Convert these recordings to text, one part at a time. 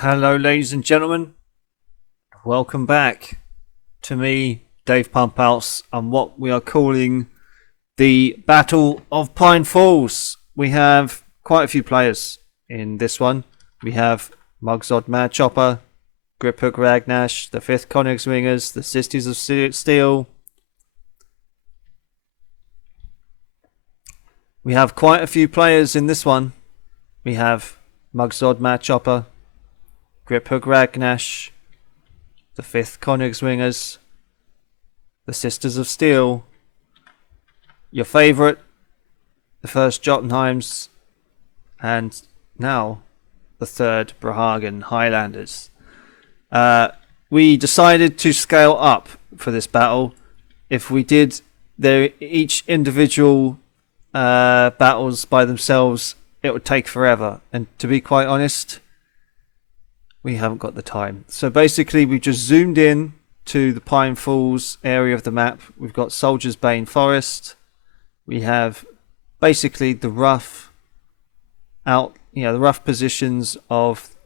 Hello, ladies and gentlemen. Welcome back to me, Dave Pumphouse, and what we are calling the Battle of Pine Falls. We have quite a few players in this one. We have Mugzod Mad Chopper, Griphook Ragnash, the 5th Königswingers, the Sisters of Steel. We have quite a few players in this one. We have Mugzod Mad Chopper, Griphook Ragnash, the 5th Königswingers, the Sisters of Steel, your favourite, the 1st Jotunheims, and now the 3rd Brahagen Highlanders. We decided to scale up for this battle. If we did each individual battles by themselves, it would take forever, and to be quite honest, we haven't got the time. So basically we just zoomed in to the Pine Falls area of the map. We've got Soldier's Bane Forest. We have basically the rough positions of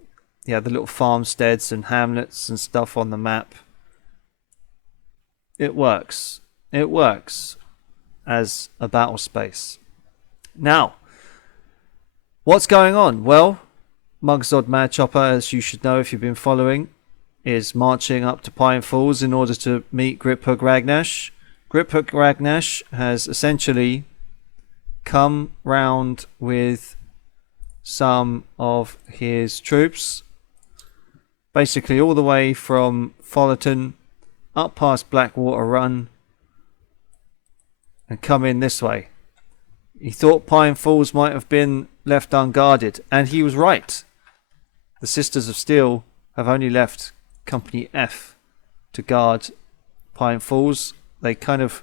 the little farmsteads and hamlets and stuff on the map. It works. It works as a battle space. Now, what's going on? Well, Mugzod Mad Chopper, as you should know if you've been following, is marching up to Pine Falls in order to meet Griphook Ragnash. Griphook Ragnash has essentially come round with some of his troops, basically all the way from Fullerton up past Blackwater Run and come in this way. He thought Pine Falls might have been left unguarded, and he was right. The Sisters of Steel have only left Company F to guard Pine Falls. They kind of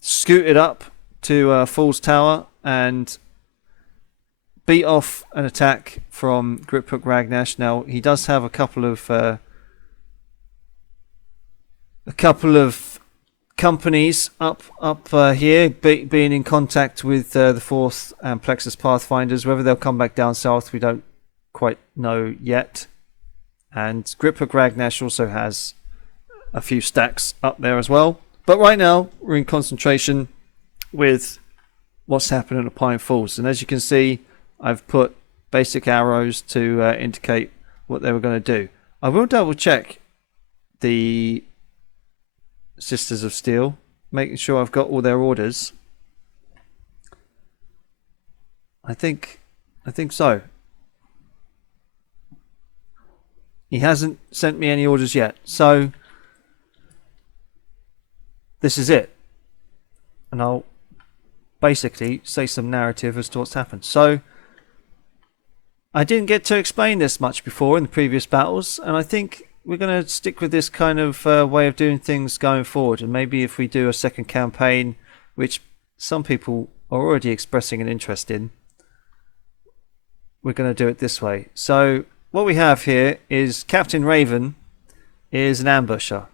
scooted up to Falls Tower and beat off an attack from Griphook Ragnash. Now he does have a couple of companies up here, being in contact with the 4th and Plexus Pathfinders. Whether they'll come back down south, we don't quite know yet. And Griphook Ragnash also has a few stacks up there as well. But right now we're in concentration with what's happening at Pine Falls, and as you can see, I've put basic arrows to indicate what they were going to do. I will double check the Sisters of Steel, making sure I've got all their orders. I think so. He hasn't sent me any orders yet, so this is it. And I'll basically say some narrative as to what's happened. So I didn't get to explain this much before in the previous battles, and I think we're going to stick with this kind of way of doing things going forward. And maybe if we do a second campaign, which some people are already expressing an interest in, we're going to do it this way. So what we have here is Captain Raven is an ambusher.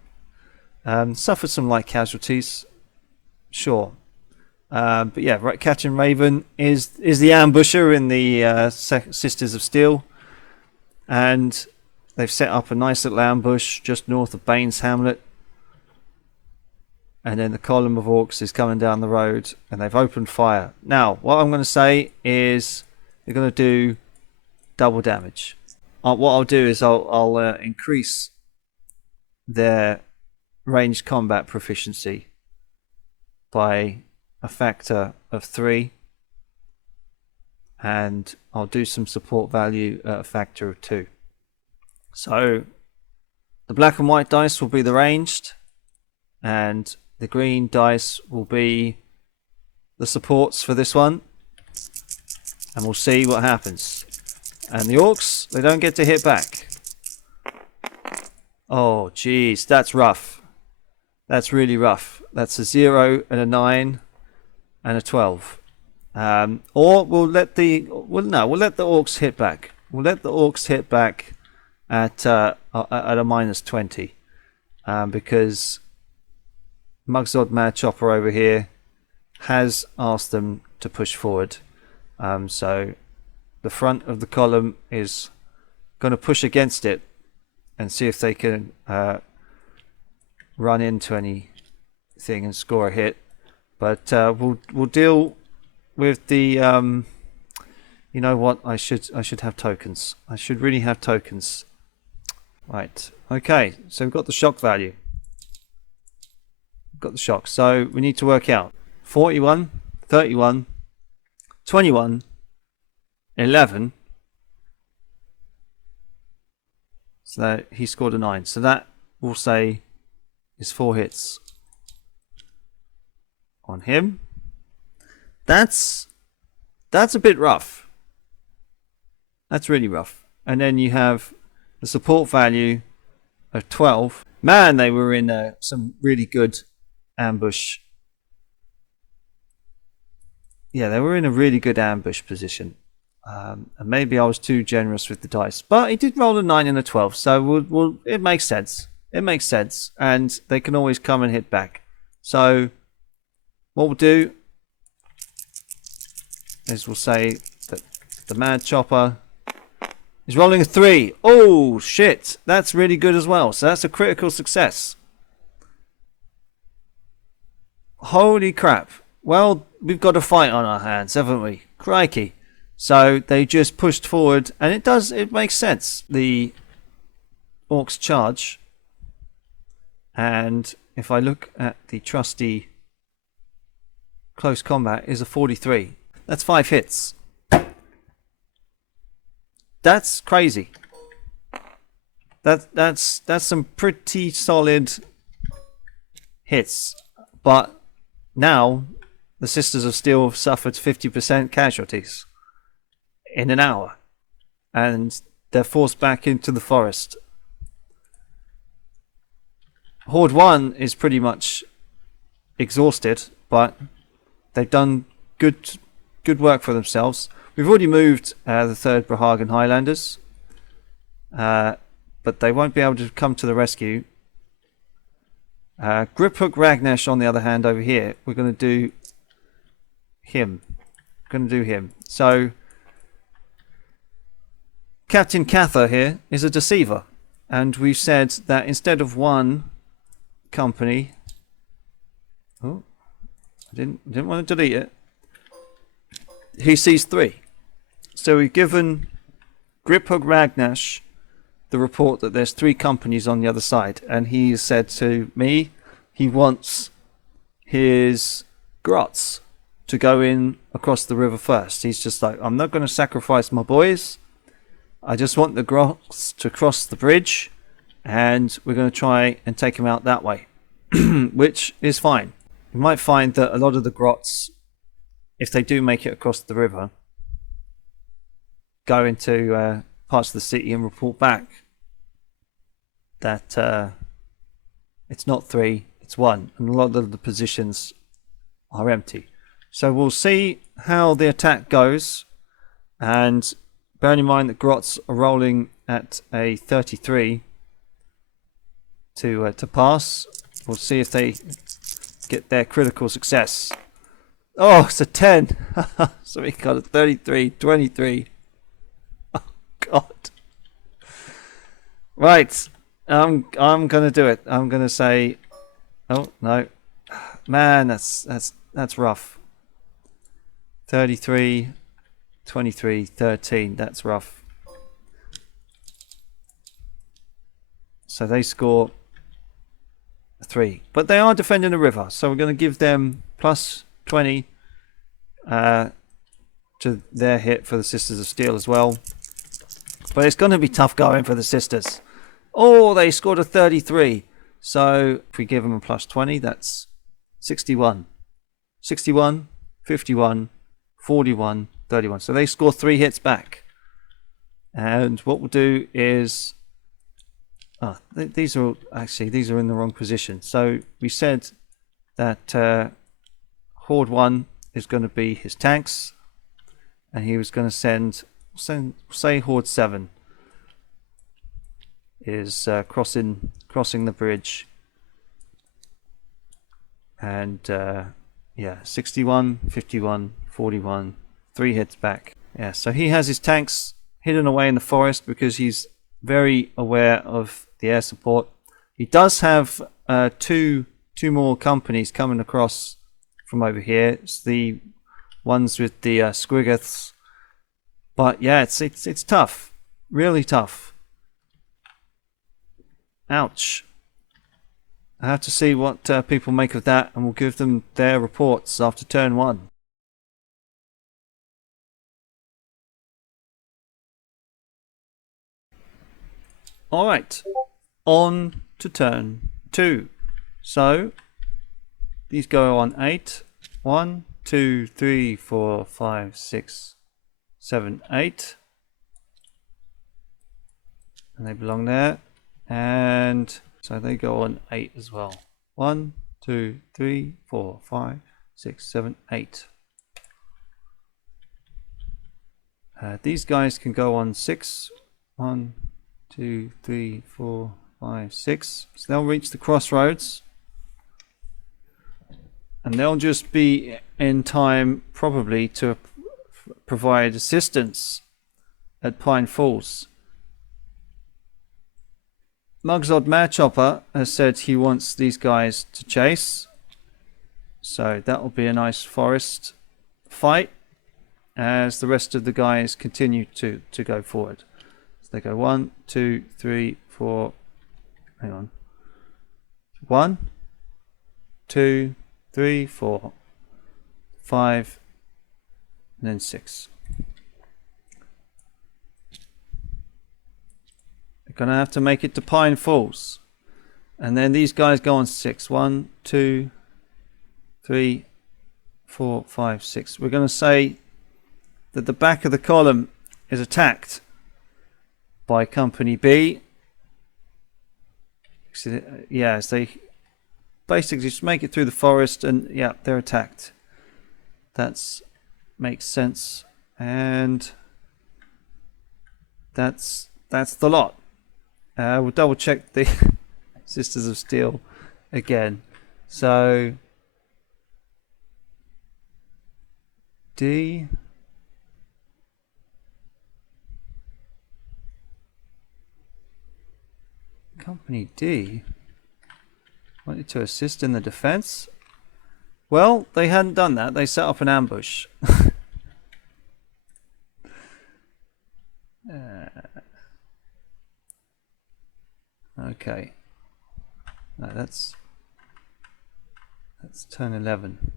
Suffered some light casualties, sure. But yeah, right, Captain Raven is the ambusher in the Sisters of Steel, and they've set up a nice little ambush just north of Baines Hamlet, and then the column of orcs is coming down the road, and they've opened fire. Now, what I'm going to say is they're going to do double damage. What I'll do is I'll increase their ranged combat proficiency by a factor of 3, and I'll do some support value at a factor of 2. So the black and white dice will be the ranged, and the green dice will be the supports for this one, and we'll see what happens. And the orcs, they don't get to hit back. Oh geez, that's rough. That's really rough. That's a 0 and a 9 and a 12. Or we'll let the orcs hit back. We'll let the orcs hit back at a -20, because Mugzod Mad Chopper over here has asked them to push forward. So the front of the column is going to push against it and see if they can run into anything and score a hit. But we'll deal with the you know what, I should have tokens. I should really have tokens. Right, okay, so we've got the shock value. We've got the shock, so we need to work out 41, 31, 21, 11. So that he scored a 9. So that we'll say is 4 hits on him. That's a bit rough. That's really rough. And then you have the support value of 12. Man, they were in some really good ambush. Yeah, they were in a really good ambush position. And maybe I was too generous with the dice. But he did roll a 9 and a 12. So it makes sense. It makes sense. And they can always come and hit back. So what we'll do is we'll say that the Mad Chopper is rolling a 3. Oh, shit. That's really good as well. So that's a critical success. Holy crap. Well, we've got a fight on our hands, haven't we? Crikey. So they just pushed forward, and it makes sense. The Orcs charge. And if I look at the trusty close combat, is a 43. That's 5 hits. That's crazy. That's some pretty solid hits. But now the Sisters of Steel suffered 50% casualties in an hour, and they're forced back into the forest. Horde 1 is pretty much exhausted, but they've done good work for themselves. We've already moved the 3rd Brahagan Highlanders, but they won't be able to come to the rescue. Griphook Ragnash, on the other hand, over here, we're going to do him. So Captain Cather here is a deceiver, and we've said that instead of 1 company, oh, I didn't want to delete it, he sees 3. So we've given Griphook Ragnash the report that there's 3 companies on the other side, and he said to me he wants his grots to go in across the river first. He's just like, I'm not going to sacrifice my boys. I just want the grots to cross the bridge, and we're going to try and take him out that way, which is fine. You might find that a lot of the grots, if they do make it across the river, go into parts of the city and report back that it's not 3, it's 1, and a lot of the positions are empty. So we'll see how the attack goes, and bearing in mind that grots are rolling at a 33 to pass, we'll see if they get their critical success. Oh, it's a 10. So we got a 33, 23. Oh God. Right. I'm gonna do it. I'm gonna say, oh no, man, that's rough. 33, 23, 13. That's rough. So they score a 3, but they are defending the river, so we're going to give them plus 20 to their hit for the Sisters of Steel as well. But it's going to be tough going for the Sisters. Oh, they scored a 33. So if we give them a plus 20, that's 61. 61, 51, 41, 31. So they score 3 hits back. And what we'll do is... these are in the wrong position. So we said that Horde 1 is going to be his tanks, and he was going to send say Horde 7 is crossing the bridge, and yeah, 61, 51, 41, 3 hits back. Yeah, so he has his tanks hidden away in the forest because he's very aware of the air support. He does have two more companies coming across from over here. It's the ones with the squiggoths. But yeah, it's tough, really tough. Ouch. I have to see what people make of that, and we'll give them their reports after turn 1. Alright, on to turn 2. So, these go on 8. 1, 2, 3, 4, 5, 6, 7, 8. And they belong there. And so they go on 8 as well. 1, 2, 3, 4, 5, 6, 7, 8. These guys can go on 6. 1, 2, 3, 4, 5, 6. So they'll reach the crossroads. And they'll just be in time probably to provide assistance at Pine Falls. Motch'Ikans has said he wants these guys to chase. So that will be a nice forest fight as the rest of the guys continue to go forward. So they go 1, 2, 3, 4. Hang on. 1, 2, 3, 4, 5, and then 6. They're going to have to make it to Pine Falls. And then these guys go on 6. 1, 2, 3, 4, 5, 6. We're going to say that the back of the column is attacked by Company B. Yes, they basically just make it through the forest and yeah, they're attacked. That's makes sense. And that's the lot. We'll double check the Sisters of Steel again. So D. Company D wanted to assist in the defense. Well, they hadn't done that. They set up an ambush. Okay. No, that's turn 11.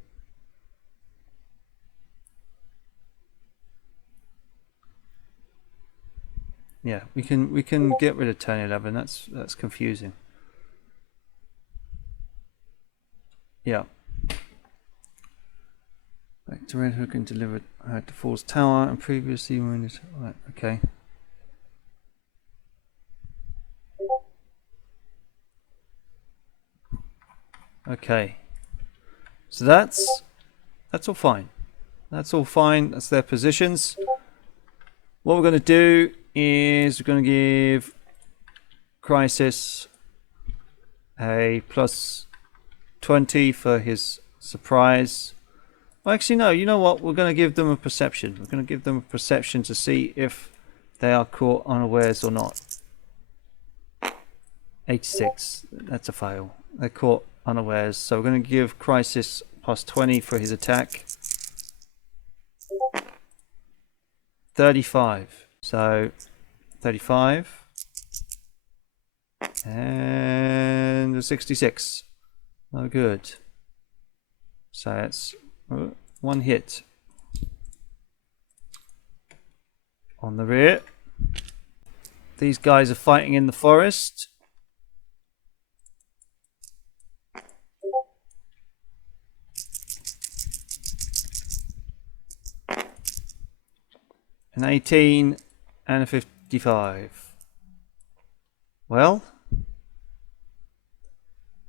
Yeah, we can get rid of turn 11. That's confusing. Yeah. Back to Red Hook and delivered to Falls Tower and previously wounded. Right, okay. Okay. So that's all fine. That's all fine. That's their positions. What we're going to do is we're going to give Crisis a plus 20 for his surprise. Well, actually, no. You know what? We're going to give them a perception. We're going to give them a perception to see if they are caught unawares or not. 86. That's a fail. They're caught unawares. So we're going to give Crisis plus 20 for his attack. 35. So 35. And a 66. No good. So it's one hit on the rear. These guys are fighting in the forest. An 18 and a 55. Well,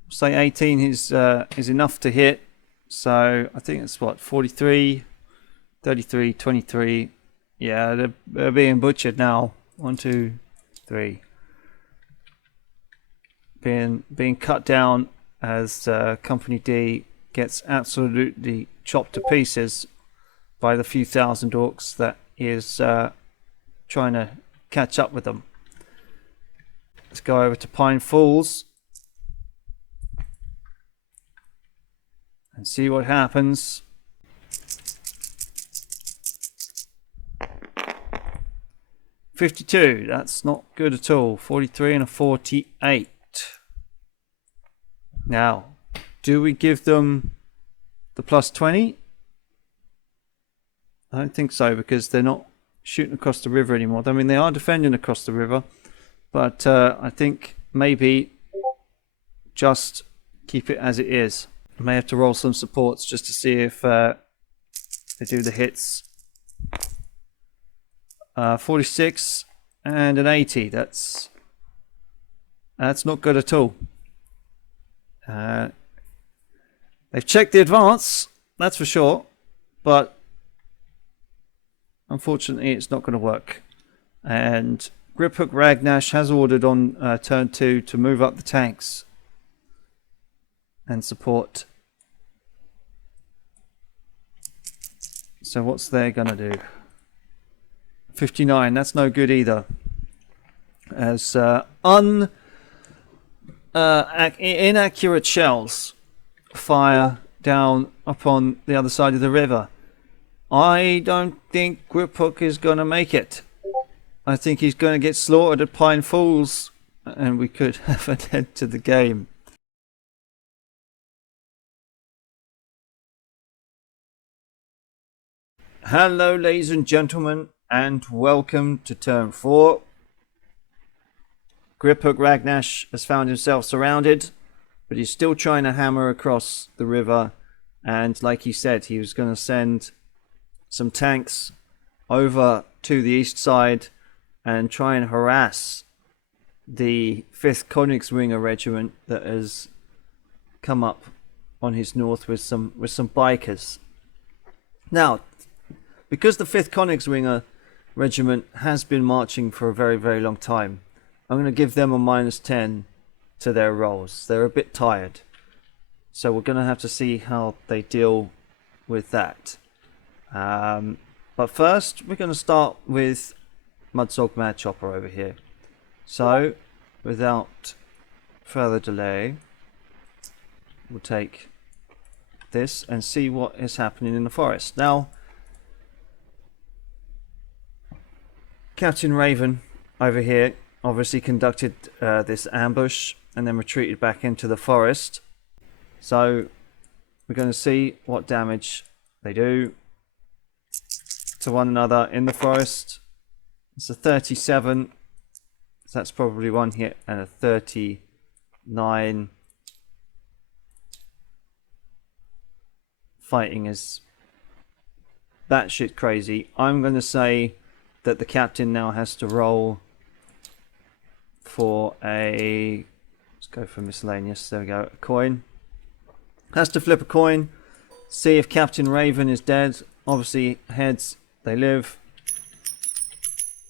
say 18 is enough to hit. So I think it's what, 43, 33, 23. Yeah, they're being butchered now. 1, 2, 3. Being cut down as Company D gets absolutely chopped to pieces by the few thousand orcs that is trying to catch up with them. Let's go over to Pine Falls and see what happens. $52, that's not good at all. 43 and a 48. Now, do we give them the plus 20? I don't think so, because they're not shooting across the river anymore. I mean, they are defending across the river, but I think maybe just keep it as it is. I may have to roll some supports just to see if they do the hits. 46 and an 80. That's not good at all. They've checked the advance, that's for sure, but unfortunately it's not going to work. And Griphook Ragnash has ordered on turn 2 to move up the tanks and support. So what's they going to do? 59, that's no good either. As inaccurate shells fire down upon the other side of the river. I don't think Griphook is going to make it. I think he's going to get slaughtered at Pine Falls, and we could have an end to the game. Hello, ladies and gentlemen, and welcome to turn 4. Griphook Ragnash has found himself surrounded, but he's still trying to hammer across the river. And like he said, he was going to send some tanks over to the east side and try and harass the 5th Königsringer Regiment that has come up on his north with some bikers. Now, because the 5th Königsringer Regiment has been marching for a very, very long time, I'm going to give them a -10 to their rolls. They're a bit tired, so we're going to have to see how they deal with that. But first, we're going to start with Mudzog Mad Chopper over here. So, without further delay, we'll take this and see what is happening in the forest. Now, Captain Raven over here obviously conducted this ambush and then retreated back into the forest. So we're going to see what damage they do to one another in the forest. It's a 37, so that's probably one hit, and a 39. Fighting is batshit crazy. I'm going to say that the captain now has to roll for a, let's go for miscellaneous, there we go, a coin. Has to flip a coin, see if Captain Raven is dead. Obviously heads, they live.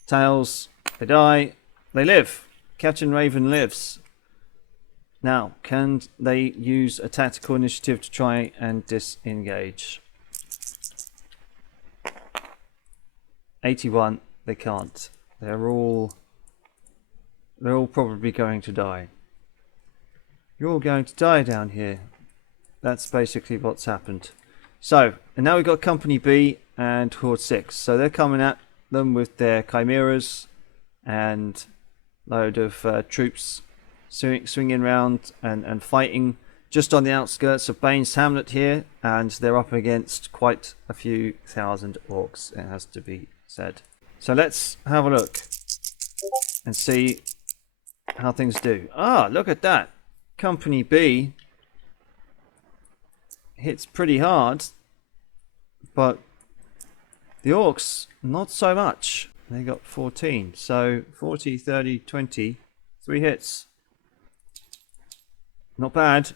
Tails, they die. They live. Captain Raven lives. Now, can they use a tactical initiative to try and disengage? 81, they can't. They're all probably going to die. You're all going to die down here. That's basically what's happened. So, and now we've got Company B and Horde 6. So they're coming at them with their chimeras and load of troops swinging around and fighting just on the outskirts of Bane's Hamlet here, and they're up against quite a few thousand orcs, it has to be said. So let's have a look and see how things do. Ah, look at that. Company B hits pretty hard, but the orcs not so much. They got 14, so 40, 30, 20, 3 hits. Not bad.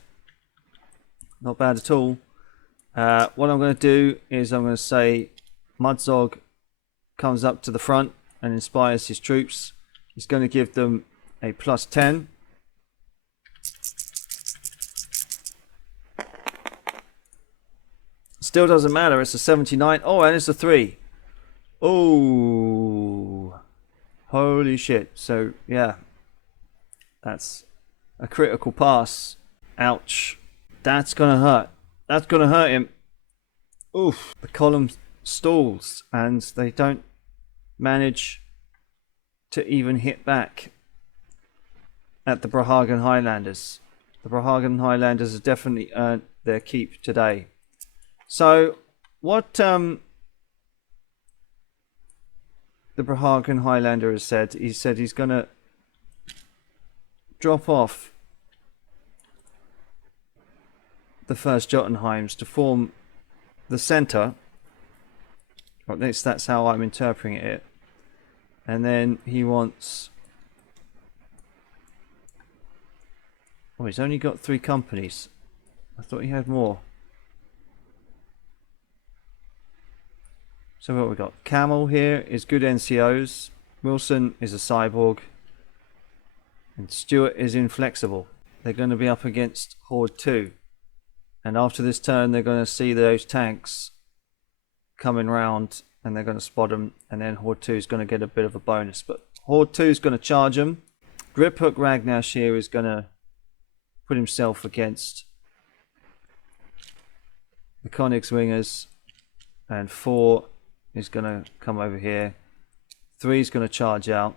Not bad at all. What I'm going to do is I'm going to say Mudzog comes up to the front and inspires his troops. He's going to give them a +10. Still doesn't matter. It's a 79. Oh, and it's a 3. Oh, Holy shit. So, yeah. That's a critical pass. Ouch. That's gonna hurt. That's gonna hurt him. Oof. The column stalls and they don't manage to even hit back at the Brahagan Highlanders. The Brahagan Highlanders have definitely earned their keep today. So, what the Brahagan Highlander has said, he said he's going to drop off the first Jotunheims to form the centre. Or at least that's how I'm interpreting it. And then he wants... Oh, he's only got 3 companies. I thought he had more. So what we got? Camel here is good NCOs. Wilson is a cyborg. And Stewart is inflexible. They're going to be up against Horde 2. And after this turn, they're going to see those tanks coming round and they're going to spot them. And then Horde 2 is going to get a bit of a bonus. But Horde 2 is going to charge them. Griphook Ragnash here is going to put himself against the Königswingers. And 4 is going to come over here. 3 is going to charge out.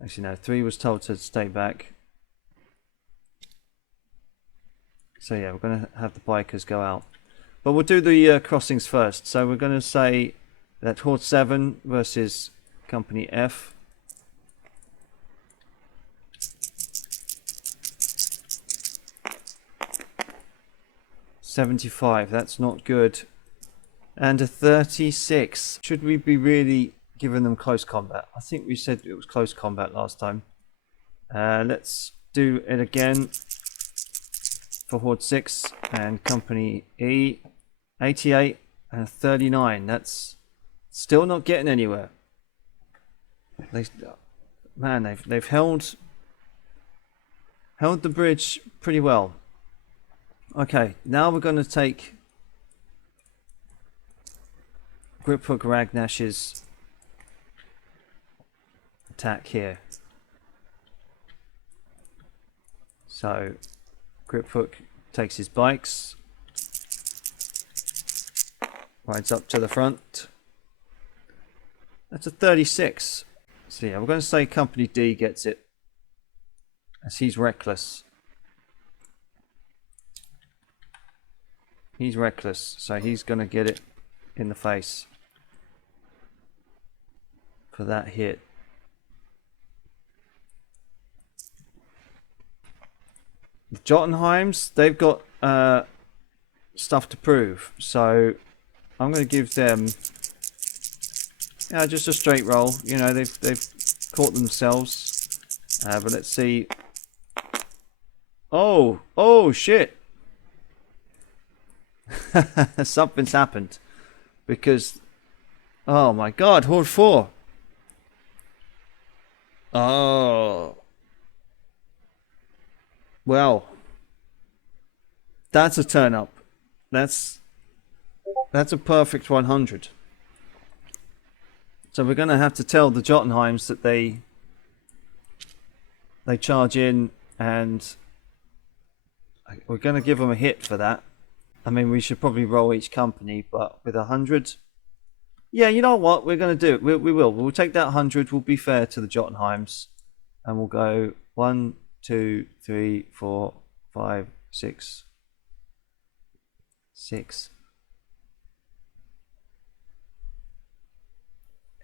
Actually, no, 3 was told to stay back. So yeah, we're going to have the bikers go out. But we'll do the crossings first. So we're going to say that Horde 7 versus Company F. $75, that's not good. And a 36. Should we be really giving them close combat? I think we said it was close combat last time. Let's do it again for Horde 6 and Company E. 88 and 39. That's still not getting anywhere. They've held the bridge pretty well. Okay, now we're going to take Griphook Ragnash's attack here. So Griphook takes his bikes, rides up to the front. That's a 36. So yeah, we're going to say Company D gets it, as he's reckless. He's reckless, so he's going to get it in the face for that hit. The Jotunheims, they've got stuff to prove, so I'm going to give them just a straight roll. You know, they've caught themselves, but let's see. Oh shit! Something's happened, because oh my god, Horde 4. Oh well, that's a turn up. That's a perfect 100. So we're going to have to tell the Jotunheims that they charge in, and we're going to give them a hit for that. I mean, we should probably roll each company, but with 100, yeah, you know what? We're going to do it. We will. We'll take that 100. We'll be fair to the Jotunheims, and we'll go 1, 2, 3, 4, 5, 6.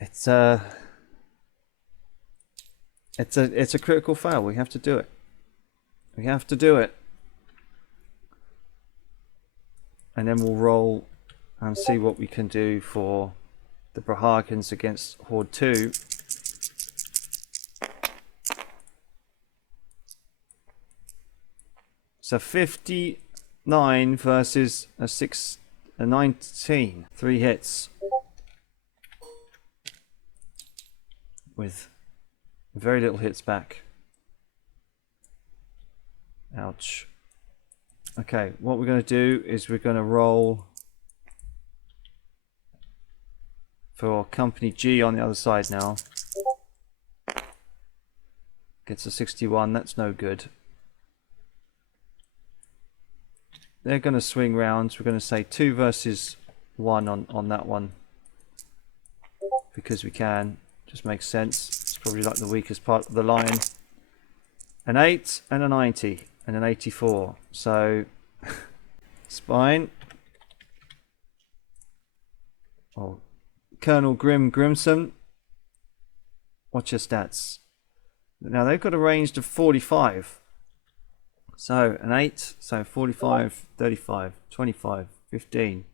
It's a critical fail. We have to do it. We have to do it. And then we'll roll and see what we can do for the Brahagans against Horde 2. So 59 versus a 19. 3 hits. With very little hits back. Ouch. Okay, what we're going to do is we're going to roll for Company G on the other side now. Gets a 61, that's no good. They're going to swing rounds. We're going to say 2 versus 1 on that one. Because we can. Just makes sense. It's probably like the weakest part of the line. An 8 and a 90 and an 84. So, Spine. Oh, Colonel Grimson. What's your stats? Now they've got a range of 45. So an 8, so 45, 35, 25, 15.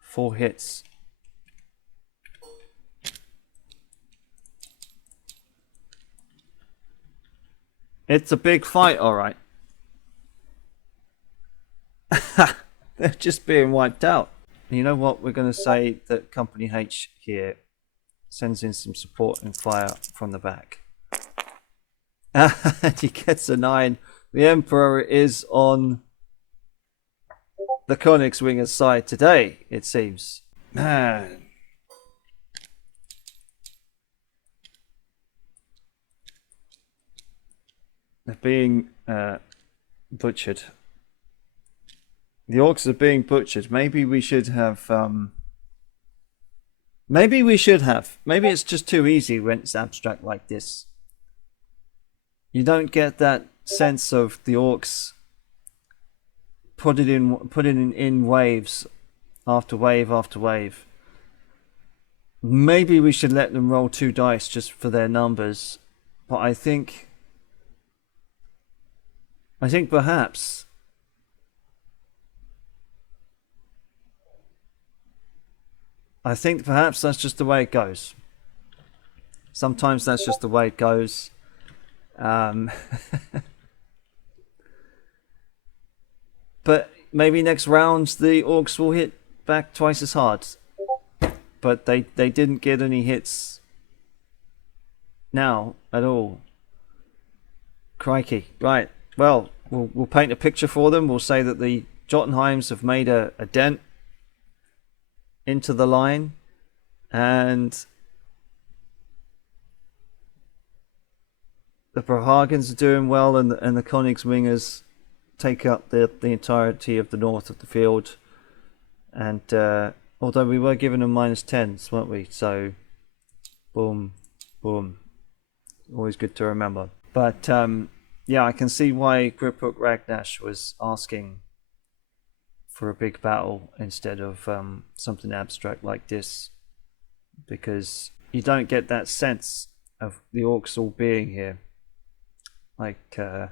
4 hits. It's a big fight, alright. They're just being wiped out. You know what? We're going to say that Company H here sends in some support and fire from the back. And he gets a 9. The Emperor is on the Königswinger's side today, it seems. Man. They're being butchered. The orcs are being butchered. Maybe we should have... Maybe it's just too easy when it's abstract like this. You don't get that sense of the orcs put it in waves after wave after wave. Maybe we should let them roll 2 dice just for their numbers. But I think perhaps that's just the way it goes. Sometimes that's just the way it goes. But maybe next round the orcs will hit back twice as hard. But they didn't get any hits now at all. Crikey. Right. Well, we'll paint a picture for them. We'll say that the Jotunheims have made a dent into the line, and the Prohagans are doing well, and the Königswingers take up the entirety of the north of the field. And although we were given them -10s, weren't we? So, boom, boom. Always good to remember. But yeah, I can see why Griphook Ragnash was asking for a big battle instead of something abstract like this, because you don't get that sense of the orcs all being here like you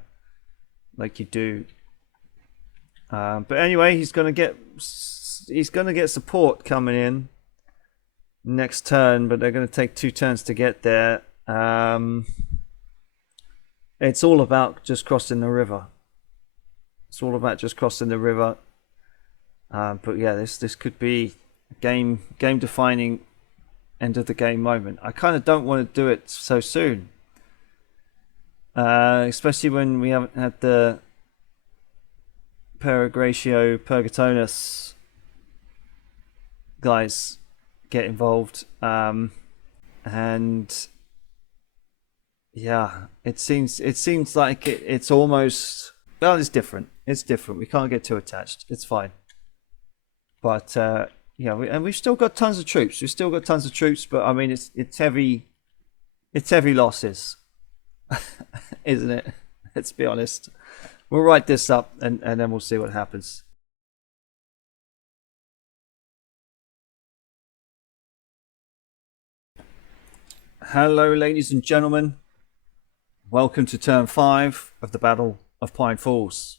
do. But anyway, he's gonna get support coming in next turn, but they're gonna take 2 turns to get there. It's all about just crossing the river. But yeah, this could be a game defining end of the game moment. I kind of don't want to do it so soon, especially when we haven't had the Perigratio Purgatonus guys get involved, and yeah, it seems like it's almost, well, it's different. We can't get too attached. It's fine. But yeah, we've still got tons of troops. But I mean, it's heavy losses, isn't it? Let's be honest. We'll write this up and then we'll see what happens. Hello, ladies and gentlemen. Welcome to turn 5 of the Battle of Pine Falls.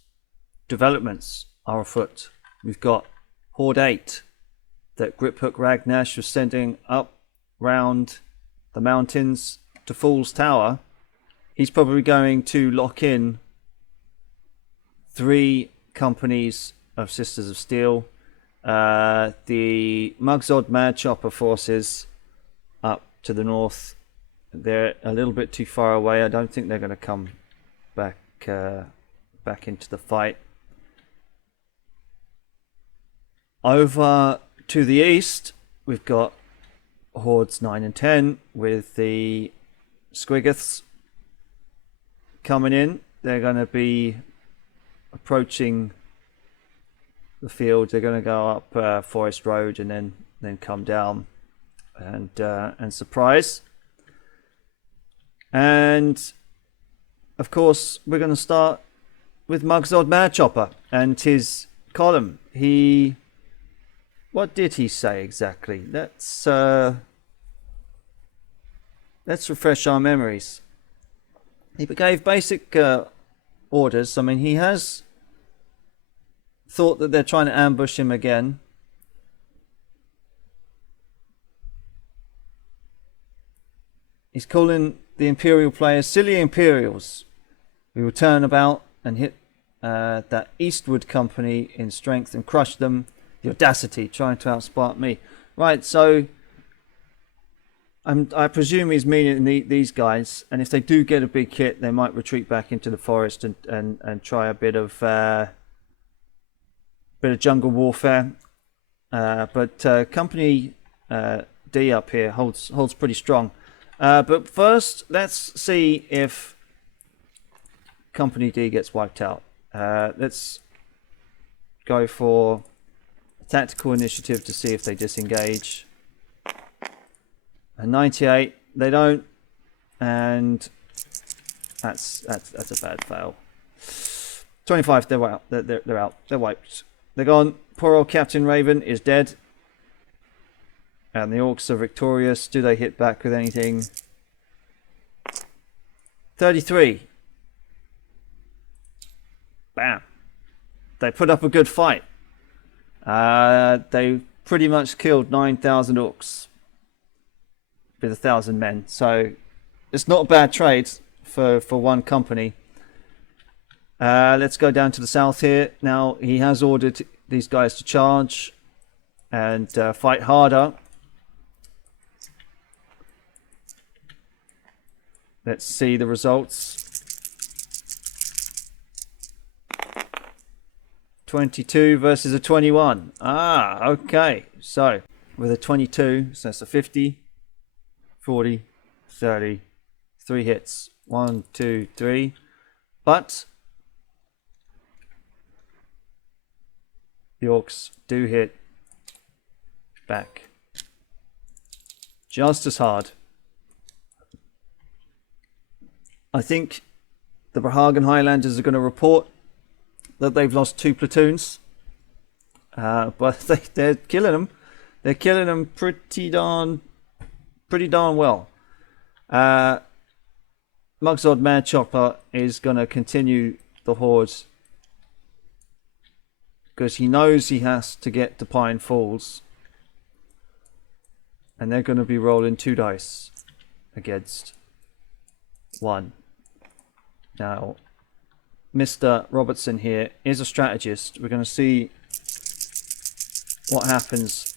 Developments are afoot. We've got Horde 8 that Griphook Ragnash was sending up round the mountains to Fool's Tower. He's probably going to lock in 3 companies of Sisters of Steel. The Mugzod Mad Chopper forces up to the north. They're a little bit too far away. I don't think they're going to come back into the fight. Over to the east, we've got hordes 9 and 10 with the Squiggoths coming in. They're going to be approaching the field. They're going to go up Forest Road and then come down and surprise. And of course, we're going to start with Mugzod Madchopper and his column. What did he say exactly? Let's refresh our memories. He gave basic orders. I mean, he has thought that they're trying to ambush him again. He's calling the Imperial players silly Imperials. We will turn about and hit that Eastwood company in strength and crush them. The audacity, trying to outsmart me. Right, so I presume he's meaning these guys, and if they do get a big hit, they might retreat back into the forest and try a bit of jungle warfare. But Company D up here holds pretty strong. But first, let's see if Company D gets wiped out. Let's go for tactical initiative to see if they disengage. A 98, they don't, and that's a bad fail. 25, they're out. They're out. They're wiped. They're gone. Poor old Captain Raven is dead, and the Orcs are victorious. Do they hit back with anything? 33. Bam. They put up a good fight. They pretty much killed 9,000 Orcs with 1,000 men. So it's not a bad trade for one company. Let's go down to the south here. Now, he has ordered these guys to charge and fight harder. Let's see the results. 22 versus a 21. Ah, okay. So, with a 22, so that's a 50, 40, 30, 3 hits. 1, 2, 3. But the Orcs do hit back just as hard. I think the Brahagan Highlanders are going to report that they've lost 2 platoons, but they're killing them. They're killing them pretty darn well. Mugzod Madchopper is going to continue the horde because he knows he has to get to Pine Falls, and they're going to be rolling 2 dice against 1. Now, Mr. Robertson here is a strategist. We're going to see what happens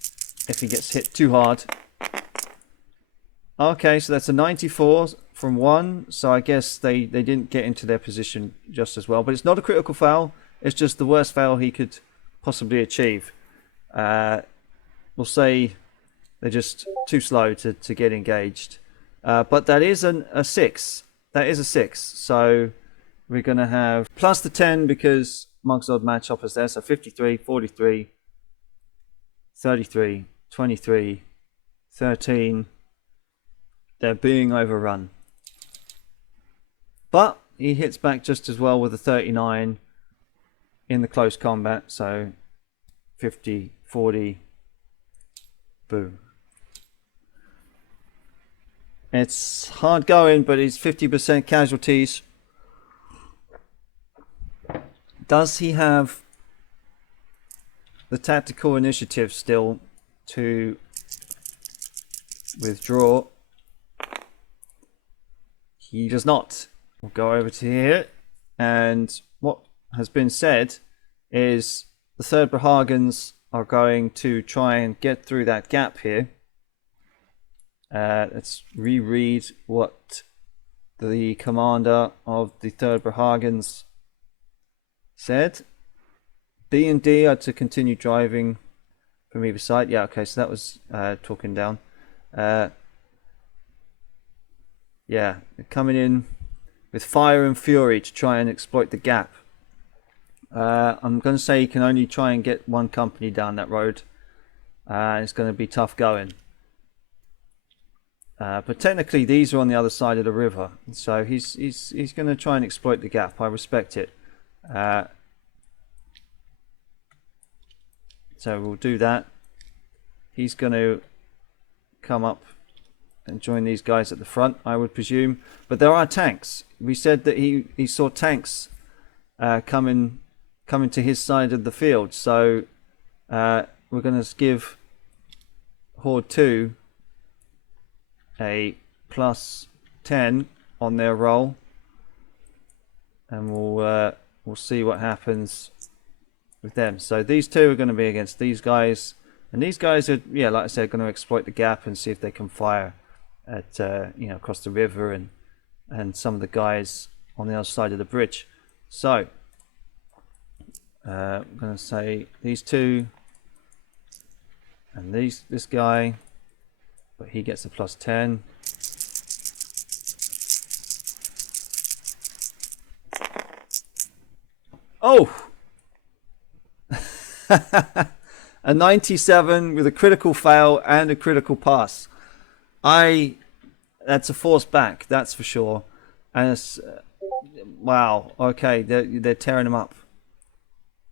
if he gets hit too hard. Okay, so that's a 94 from 1. So I guess they didn't get into their position just as well. But it's not a critical foul. It's just the worst foul he could possibly achieve. We'll say they're just too slow to get engaged. But that is a 6. That is a 6. So we're going to have plus the 10 because Mugzod Madchopper's there. So 53, 43, 33, 23, 13. They're being overrun. But he hits back just as well with a 39 in the close combat. So 50, 40. Boom. It's hard going, but it's 50% casualties. Does he have the tactical initiative still to withdraw? He does not. We'll go over to here, and what has been said is the 3rd Brahagans are going to try and get through that gap here. Let's reread what the commander of the 3rd Brahagans said. B and D are to continue driving from either side. Yeah, okay, so that was talking down. Yeah, they're coming in with fire and fury to try and exploit the gap. I'm going to say you can only try and get one company down that road. It's going to be tough going. But technically these are on the other side of the river, so he's going to try and exploit the gap. I respect it. So we'll do that. He's going to come up and join these guys at the front, I would presume. But there are tanks. We said that he saw tanks coming to his side of the field. So we're going to give Horde 2 a +10 on their roll, and we'll see what happens with them. So these two are going to be against these guys, and these guys are, yeah, like I said, going to exploit the gap and see if they can fire at across the river and some of the guys on the other side of the bridge. So I'm going to say these two and this guy, but he gets a +10. Oh! A 97 with a critical fail and a critical pass. That's a force back, that's for sure. And it's, wow, okay, they're tearing him up.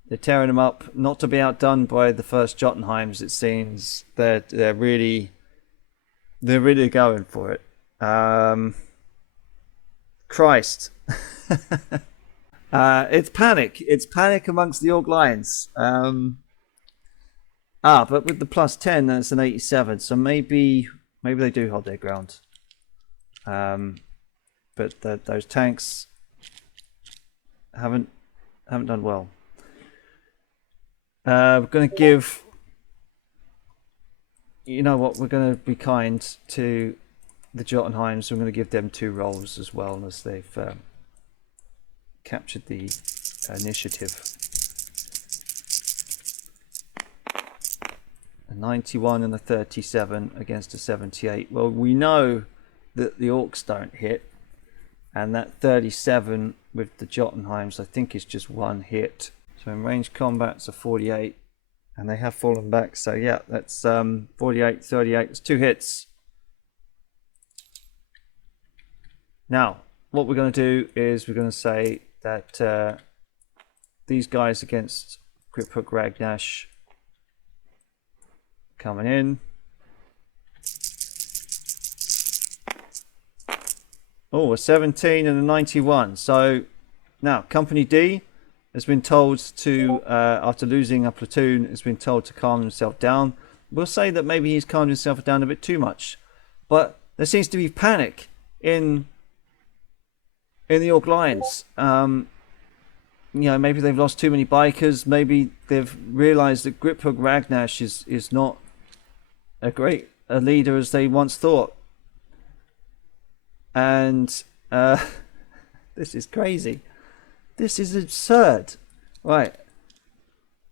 They're tearing him up, not to be outdone by the first Jotunheims, it seems. They're really going for it. Christ. It's panic. It's panic amongst the Orc Lions. But with the +10, that's an 87. So maybe they do hold their ground. But those tanks haven't done well. We're going to give. You know what? We're going to be kind to the Jotunheims. We're going to give them 2 rolls as well, as they've captured the initiative. A 91 and a 37 against a 78. Well, we know that the Orcs don't hit, and that 37 with the Jotunheims I think is just 1 hit. So in range combat it's a 48, and they have fallen back, so yeah, that's 48, 38, it's 2 hits. Now what we're going to do is we're going to say that these guys against Griphook Ragnash coming in. Oh, a 17 and a 91. So now Company D has been told to, after losing a platoon, has been told to calm himself down. We'll say that maybe he's calmed himself down a bit too much, but there seems to be panic in the Orc Lions. Maybe they've lost too many bikers. Maybe they've realised that Griphook Ragnash is not a leader as they once thought. And this is crazy. This is absurd. Right.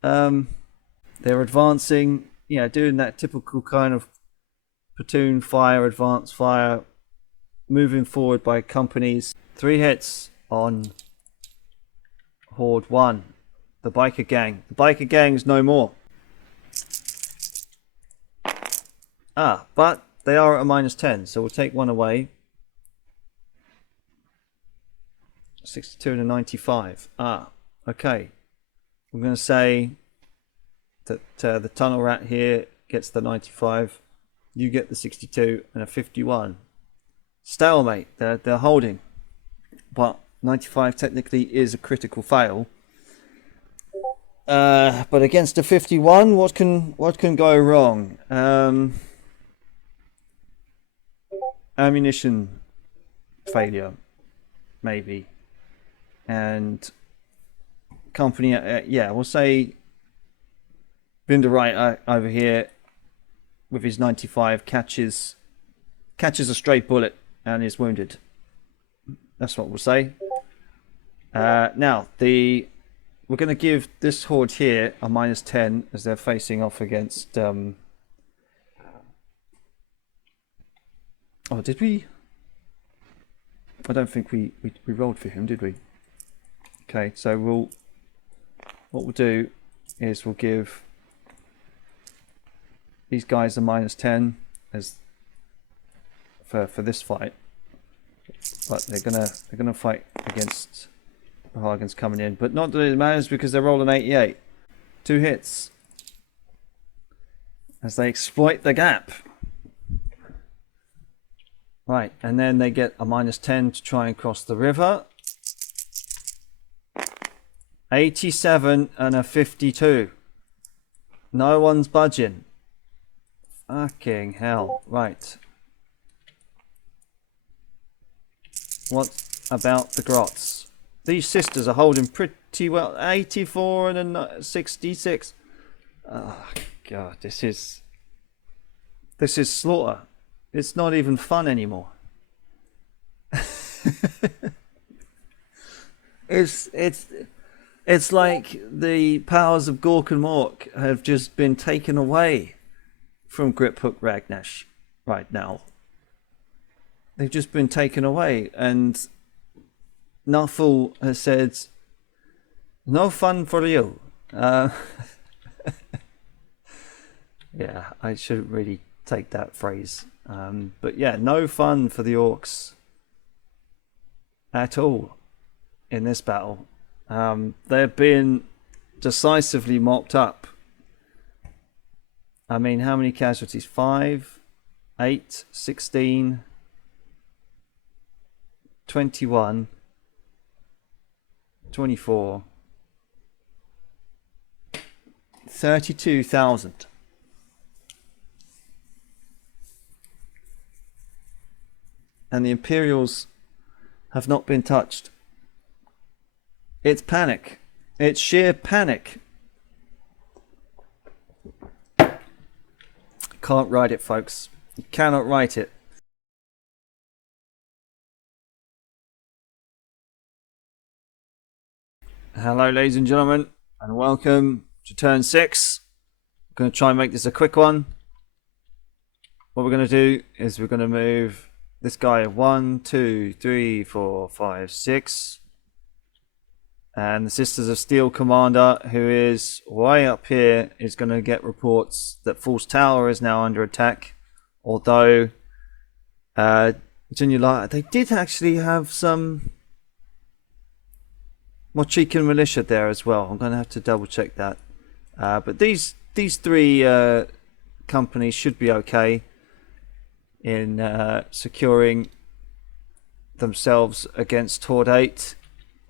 They're advancing, doing that typical kind of platoon fire, advance fire, moving forward by companies. 3 hits on Horde 1, the biker gang. The biker gang's no more. But they are at a -10, so we'll take 1 away. 62 and a 95. Okay. I'm going to say that the tunnel rat here gets the 95. You get the 62 and a 51. Stalemate. They're holding. But 95 technically is a critical fail. But against a 51, what can go wrong? Ammunition failure, maybe. And company, we'll say Binderite over here with his 95 catches a stray bullet and is wounded. That's what we'll say. Now we're going to give this horde here a -10 as they're facing off against Oh, did we? I don't think we rolled for him, did we? Okay, so what we'll do is we'll give these guys a -10 as for this fight, but they're gonna fight against the Hargans coming in, but not that it matters because they're rolling 88. 2 hits as they exploit the gap. Right, and then they get a -10 to try and cross the river. 87 and a 52. No one's budging. Fucking hell. Right. What about the grots? These sisters are holding pretty well. 84 and a 66. Oh god, this is slaughter. It's not even fun anymore. It's like the powers of Gork and Mork have just been taken away from Griphook Ragnash right now. They've just been taken away, and Nuffle has said, "No fun for you." Yeah, I shouldn't really take that phrase. But yeah, no fun for the orcs at all in this battle. They've been decisively mopped up. I mean, how many casualties? 5, 8, 16, 21, 24, 32,000. And the Imperials have not been touched. It's panic. It's sheer panic. Can't write it, folks. You cannot write it. Hello, ladies and gentlemen, and welcome to turn 6. I'm going to try and make this a quick one. What we're going to do is we're going to move this guy 1, 2, 3, 4, 5, 6. And the Sisters of Steel commander, who is way up here, is going to get reports that False Tower is now under attack. Although, they did actually have some Motch'Ikan militia there as well. I'm going to have to double check that. But these 3 companies should be okay in securing themselves toward Horde 8.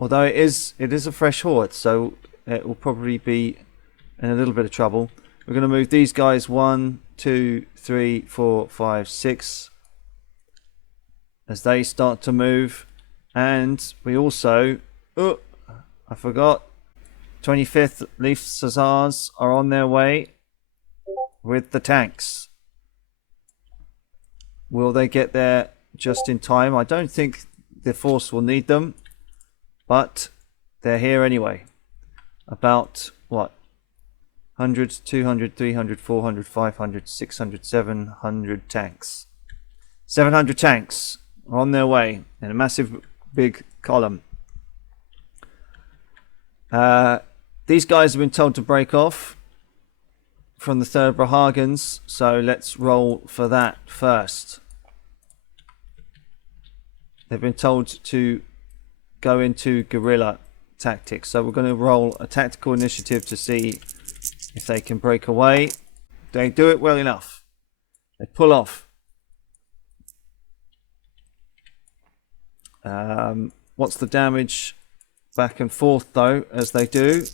Although it is a fresh horde, so it will probably be in a little bit of trouble. We're going to move these guys 1, 2, 3, 4, 5, 6 as they start to move. And we also, I forgot, 25th Leaf Cesars are on their way with the tanks. Will they get there just in time? I don't think the force will need them. But they're here anyway. About, what? 100, 200, 300, 400, 500, 600, 700 tanks. 700 tanks are on their way in a massive big column. These guys have been told to break off from the third Brahagans, so let's roll for that first. They've been told to go into guerrilla tactics, so we're going to roll a tactical initiative to see if they can break away. They do it well enough. They pull off. What's the damage back and forth though as they do?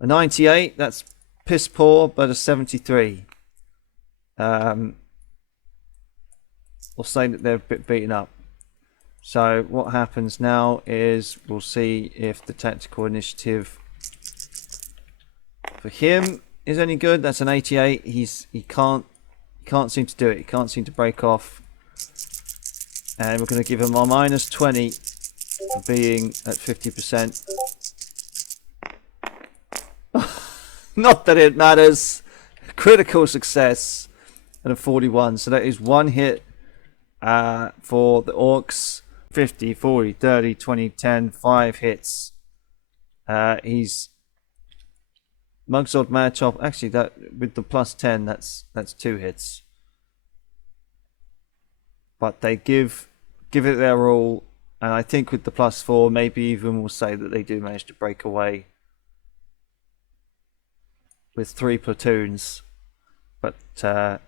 A 98, that's piss poor, but a 73. We'll say that they're a bit beaten up. So what happens now is we'll see if the tactical initiative for him is any good. That's an 88. He can't seem to do it. He can't seem to break off. And we're going to give him a -20 for being at 50%. Not that it matters. Critical success. and a 41. So that is one hit for the Orcs. 50, 40, 30, 20, 10, 5 hits. He's Mugzord Mad Actually, that with the plus 10, that's 2 hits. But they give it their all, and I think with the plus 4, maybe even we'll say that they do manage to break away with 3 platoons. But at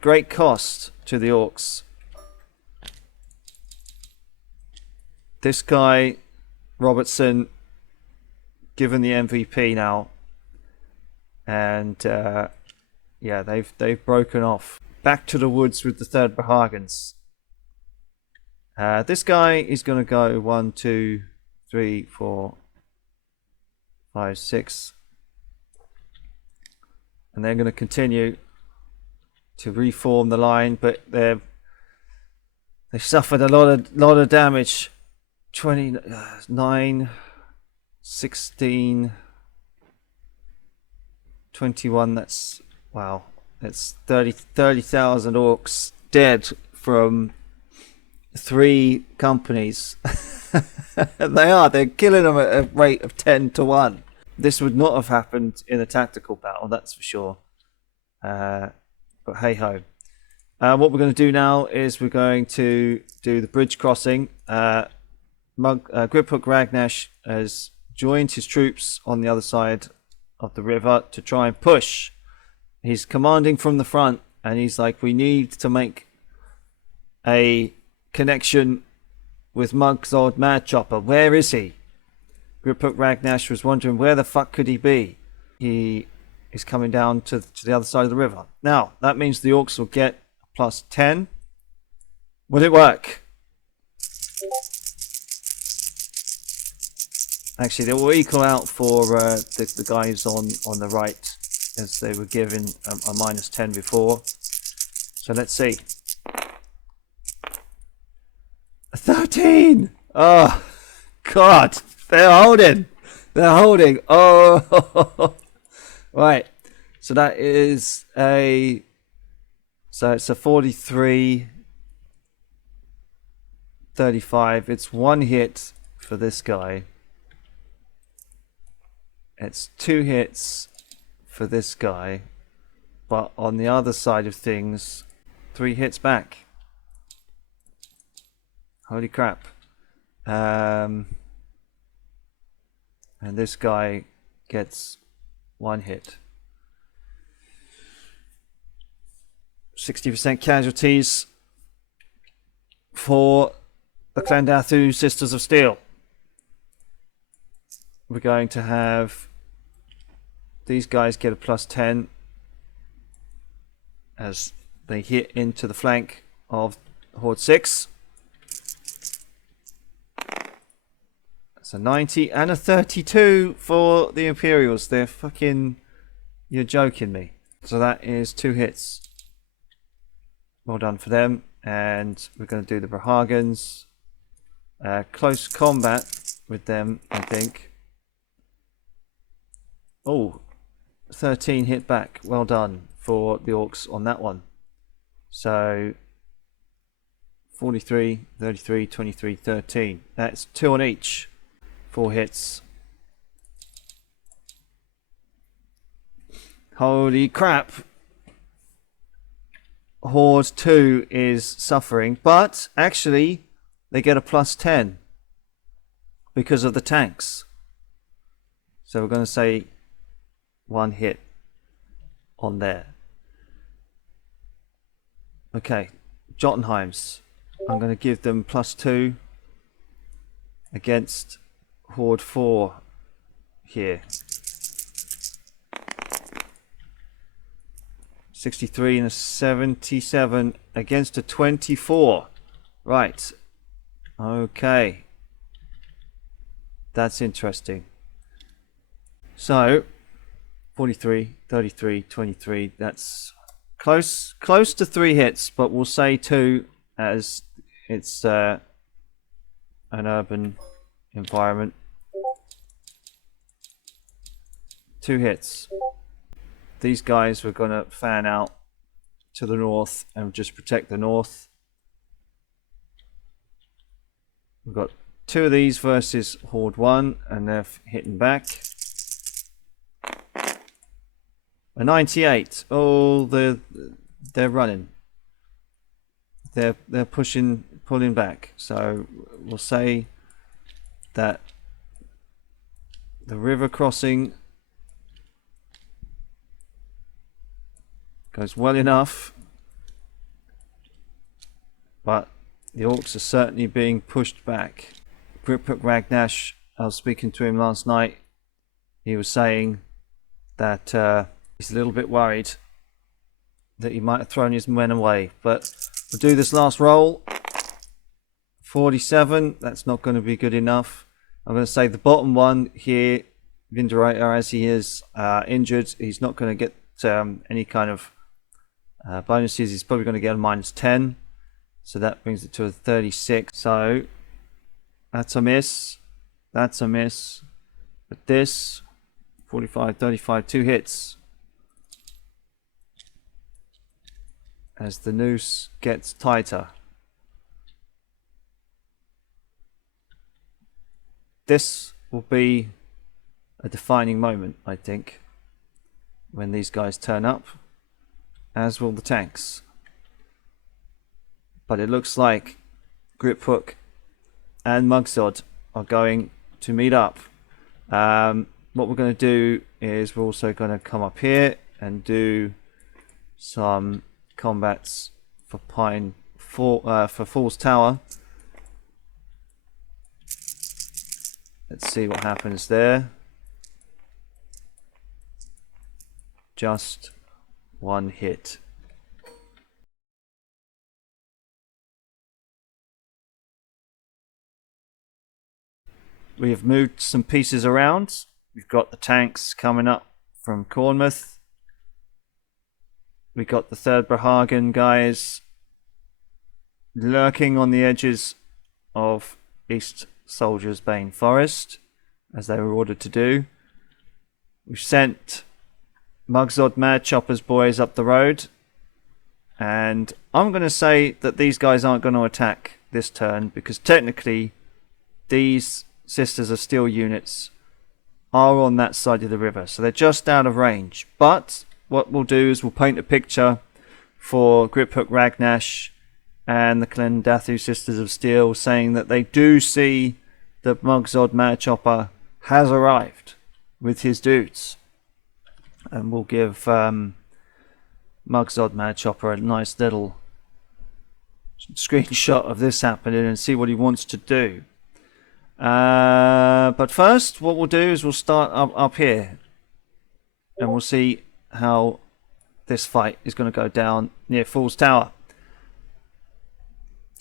great cost to the Orcs. This guy, Robertson, given the MVP now, and yeah, they've broken off. Back to the woods with the 3rd Motch'Ikans. This guy is going to go 1, 2, 3, 4, 5, 6, and they're going to continue to reform the line, but they suffered a lot of damage. 29, 16, 21. That's wow. It's 30,000 orcs dead from 3 companies. They're killing them at a rate of 10 to 1. This would not have happened in a tactical battle, that's for sure. But hey ho. What we're going to do now is we're going to do the bridge crossing. Griphook Ragnash has joined his troops on the other side of the river to try and push. He's commanding from the front, and he's like, we need to make a connection with Mugzord Mad Chopper. Where is he? Griphook Ragnash was wondering where the fuck could he be. He is coming down to the other side of the river. Now, that means the Orcs will get plus 10. Will it work? Actually, they will equal out for the guys on the right, as they were given a minus 10 before. So let's see. A 13! Oh, God. They're holding. Oh, right. So that is so it's a 43, 35. It's 1 hit for this guy. It's 2 hits for this guy, but on the other side of things, 3 hits back. Holy crap. And this guy gets 1 hit. 60% casualties for the Clandathu Sisters of Steel. We're going to have these guys get a plus 10 as they hit into the flank of Horde 6. That's a 90 and a 32 for the Imperials. They're fucking... You're joking me. So that is 2 hits. Well done for them. And we're going to do the Motch'Ikans. Close combat with them, I think. Oh, 13 hit back. Well done for the Orcs on that one. So 43, 33, 23, 13. That's 2 on each. 4 hits. Holy crap. Horde 2 is suffering, but actually they get a plus 10 because of the tanks. So we're going to say 1 hit on there. Okay, Jotunheims. I'm going to give them plus 2 against Horde 4 here. 63 and a 77 against a 24. Right. Okay. That's interesting. So 43, 33, 23. That's close to 3 hits, but we'll say 2 as it's an urban environment. 2 hits. These guys were going to fan out to the north and just protect the north. We've got 2 of these versus Horde 1, and they're hitting back. A 98. Oh, they're running. They're pulling back. So we'll say that the river crossing goes well enough, but the orcs are certainly being pushed back. Griphook Ragnash, I was speaking to him last night. He was saying that he's a little bit worried that he might have thrown his men away. But we'll do this last roll. 47, that's not going to be good enough. I'm going to say the bottom one here, Vinderator, as he is injured, he's not going to get any kind of bonuses. He's probably going to get a -10. So that brings it to a 36. So that's a miss. That's a miss. But this, 45, 35, 2 hits. As the noose gets tighter. This will be a defining moment, I think, when these guys turn up, as will the tanks. But it looks like Griphook and Mugzod are going to meet up. What we're going to do is we're also going to come up here and do some combats for Fool's Tower. Let's see what happens there. Just 1 hit. We have moved some pieces around. We've got the tanks coming up from Cornmouth. We got the 3rd Brahagan guys lurking on the edges of East Soldiers Bane Forest, as they were ordered to do. We've sent Mugzod Mad Chopper's boys up the road, and I'm going to say that these guys aren't going to attack this turn, because technically these Sisters of Steel units are on that side of the river, so they're just out of range. But what we'll do is we'll paint a picture for Griphook Ragnash and the Clendathu Sisters of Steel, saying that they do see that Mugzod Mad Chopper has arrived with his dudes, and we'll give Mugzod Mad Chopper a nice little screenshot of this happening and see what he wants to do. But first, what we'll do is we'll start up here, and we'll see how this fight is going to go down near Fool's Tower.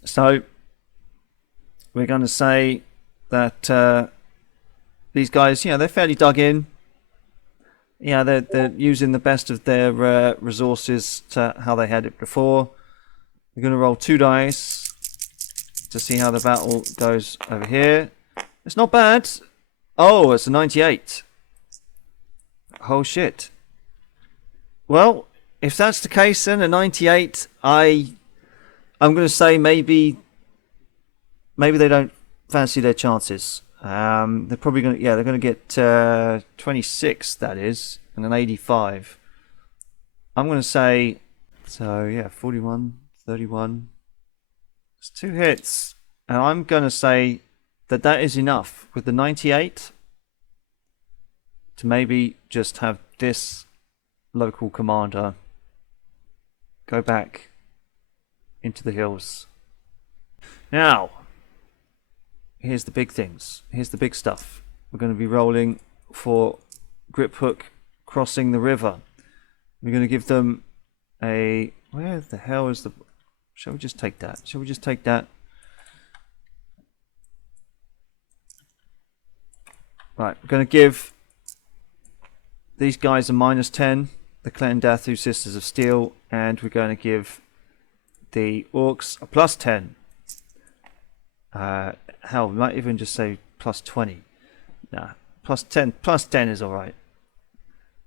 So we're going to say that these guys, they're fairly dug in. Yeah, they're using the best of their resources to how they had it before. We're going to roll 2 dice to see how the battle goes over here. It's not bad. Oh, it's a 98. Oh shit. Well, if that's the case, then a 98. I'm going to say maybe they don't fancy their chances. They're probably going to, they're going to get 26, that is, and an 85. I'm going to say, so yeah, 41, 31. It's 2 hits, and I'm going to say that is enough with the 98 to maybe just have this local commander go back into the hills. Now, here's the big things. Here's the big stuff. We're going to be rolling for Griphook crossing the river. We're going to give them a... Where the hell is the... Shall we just take that? Shall we just take that? Right, we're going to give these guys a -10, the Clendathu Sisters of Steel, and we're going to give the Orcs a +10. Hell, we might even just say +20. Nah, +10. +10 is alright.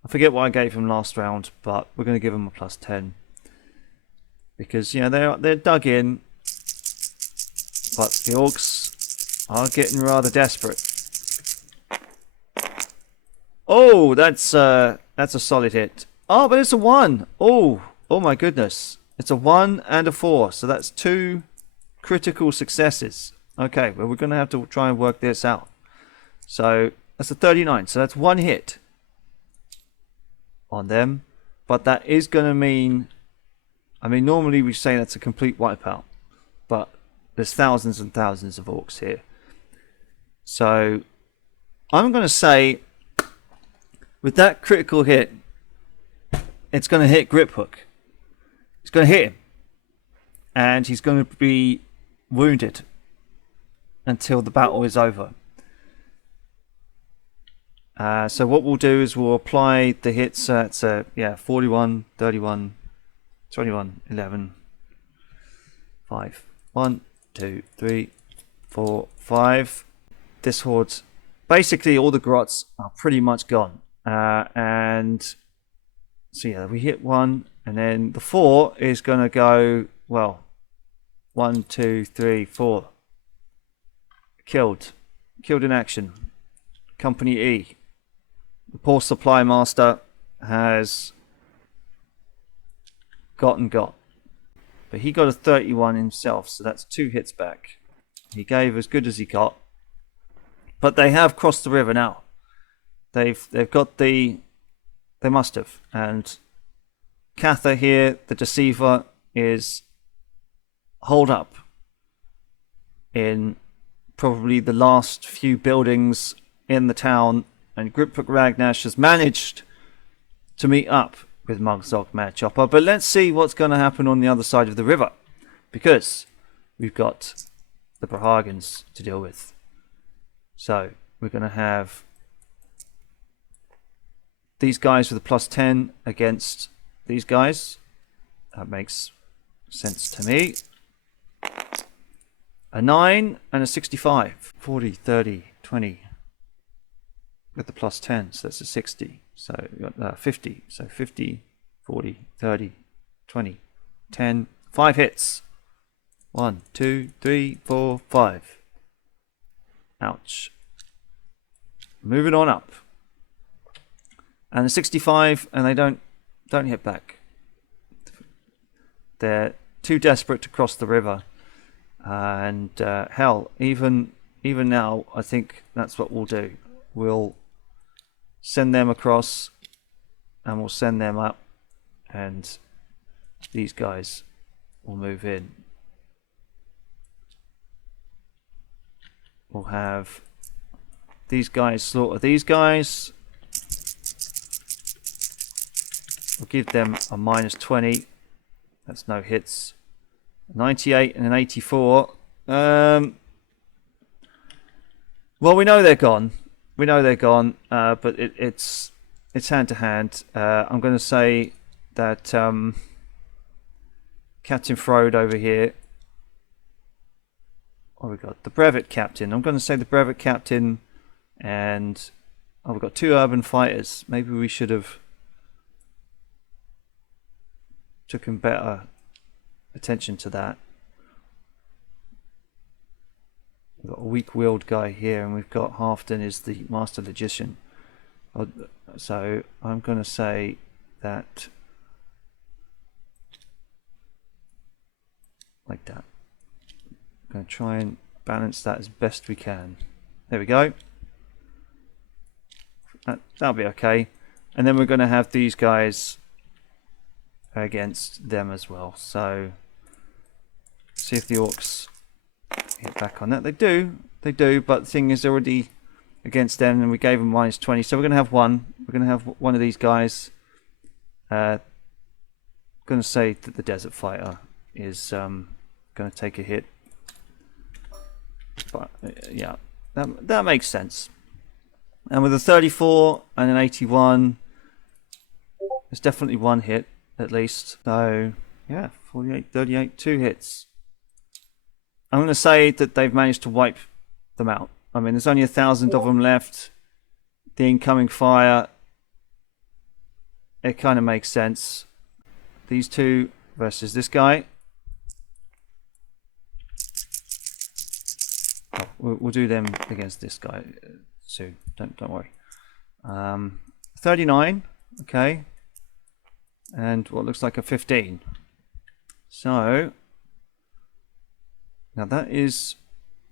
I forget what I gave him last round, but we're going to give him a +10. because you know they're dug in, but the orcs are getting rather desperate. Oh, that's a solid hit. Oh, but it's a 1. Oh my goodness. It's a 1 and a 4. So that's 2 critical successes. Okay, well, we're going to have to try and work this out. So that's a 39. So that's 1 hit on them. But that is going to mean... I mean, normally we say that's a complete wipeout. But there's thousands and thousands of orcs here. So I'm going to say... with that critical hit, it's going to hit Griphook. It's going to hit him. And he's going to be wounded until the battle is over. So what we'll do is we'll apply the hits. It's 41, 31, 21, 11, 5. 1, 2, 3, 4, 5. This horde's... basically all the grots are pretty much gone. And so yeah, we hit 1, and then the 4 is going to go, well, 1, 2, 3, 4. Killed in action. Company E. The poor supply master has got. But he got a 31 himself, so that's 2 hits back. He gave as good as he got. But they have crossed the river now. They've got the... they must have. And Cather here, the deceiver, is holed up in probably the last few buildings in the town, and Griphook Ragnash has managed to meet up with Mugzog Mad Chopper. But let's see what's going to happen on the other side of the river, because we've got the Motch'Ikans to deal with. So we're going to have these guys with a +10 against these guys. That makes sense to me. A 9 and a 65. 40, 30, 20. With the +10, so that's a 60. So we got 50. So 50, 40, 30, 20, 10. 5 hits. 1, 2, 3, 4, 5. Ouch. Moving on up. And a 65, and they don't hit back. They're too desperate to cross the river. And hell, even now, I think that's what we'll do. We'll send them across, and we'll send them up, and these guys will move in. We'll have these guys slaughter these guys. We'll give them a -20. That's no hits. 98 and an 84. Well, we know they're gone. We know they're gone. But it's hand to hand. I'm going to say that Captain Frode over here. Oh, we got the brevet captain. I'm going to say the brevet captain, and we've got 2 urban fighters. Maybe we should have taken better attention to that. We've got a weak-willed guy here, and we've got Halfton is the master logician. So I'm going to say that like that. I'm going to try and balance that as best we can. There we go. That'll be okay. And then we're going to have these guys against them as well. So see if the orcs hit back on that. They do, but the thing is, they're already against them, and we gave them -20. So we're going to have one. We're going to have one of these guys. Going to say that the desert fighter is going to take a hit. But yeah, that makes sense. And with a 34 and an 81, there's definitely one hit at least. So yeah, 48, 38, 2 hits. I'm going to say that they've managed to wipe them out. I mean, there's only 1,000 of them left. The incoming fire, it kind of makes sense. These two versus this guy. Oh, we'll do them against this guy soon. Don't worry. 39. Okay. And what looks like a 15. So now that is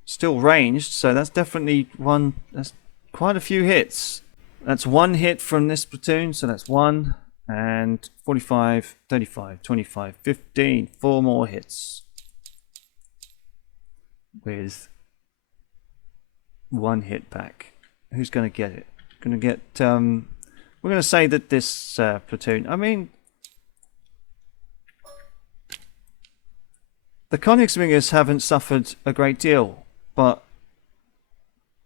still ranged, so that's definitely one. That's quite a few hits. That's one hit from this platoon, so that's 1 and 45, 35, 25, 15. 4 more hits with 1 hit back. Who's going to get it? Going to get. We're going to say that this platoon. I mean, the Königswingers haven't suffered a great deal, but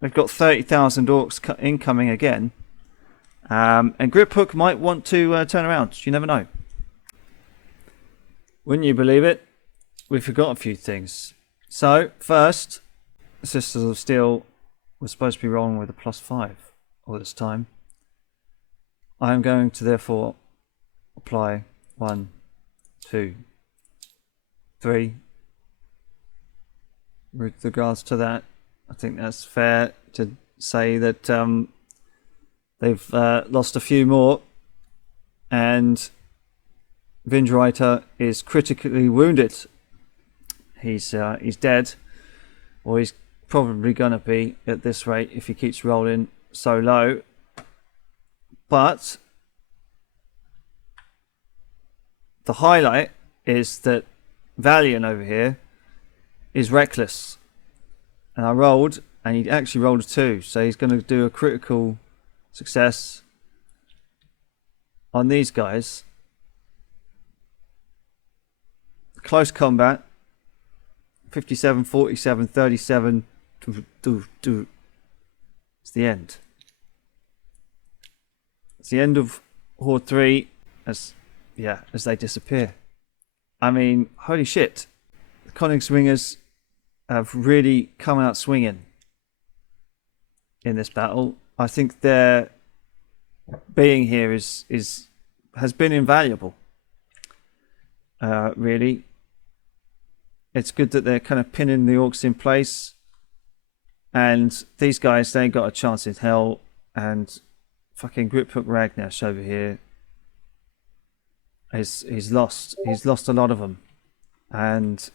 they've got 30,000 orcs incoming again. And Griphook might want to turn around. You never know. Wouldn't you believe it? We forgot a few things. So, first, Sisters of Steel was supposed to be rolling with a +5 all this time. I'm going to therefore apply 1, 2, 3. With regards to that, I think that's fair to say that they've lost a few more, and Vindreiter is critically wounded. He's dead, or he's probably gonna be at this rate if he keeps rolling so low. But the highlight is that Valiant over here is reckless, and I rolled, and he actually rolled a 2, so he's going to do a critical success on these guys. Close combat, 57, 47, 37. It's the end. It's the end of Horde 3 as they disappear. I mean, holy shit. The Königswingers have really come out swinging in this battle. I think their being here has been invaluable. Really. It's good that they're kind of pinning the orcs in place. And these guys, they ain't got a chance in hell. And fucking Griphook Ragnash over here, he's lost a lot of them, and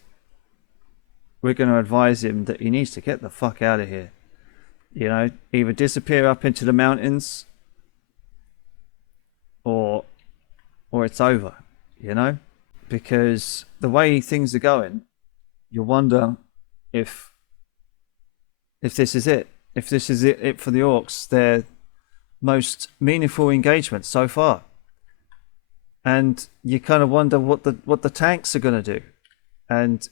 we're going to advise him that he needs to get the fuck out of here. You know, either disappear up into the mountains, or it's over. You know, because the way things are going, you wonder if this is it. If this is it for the orcs, their most meaningful engagement so far. And you kind of wonder what the tanks are going to do, and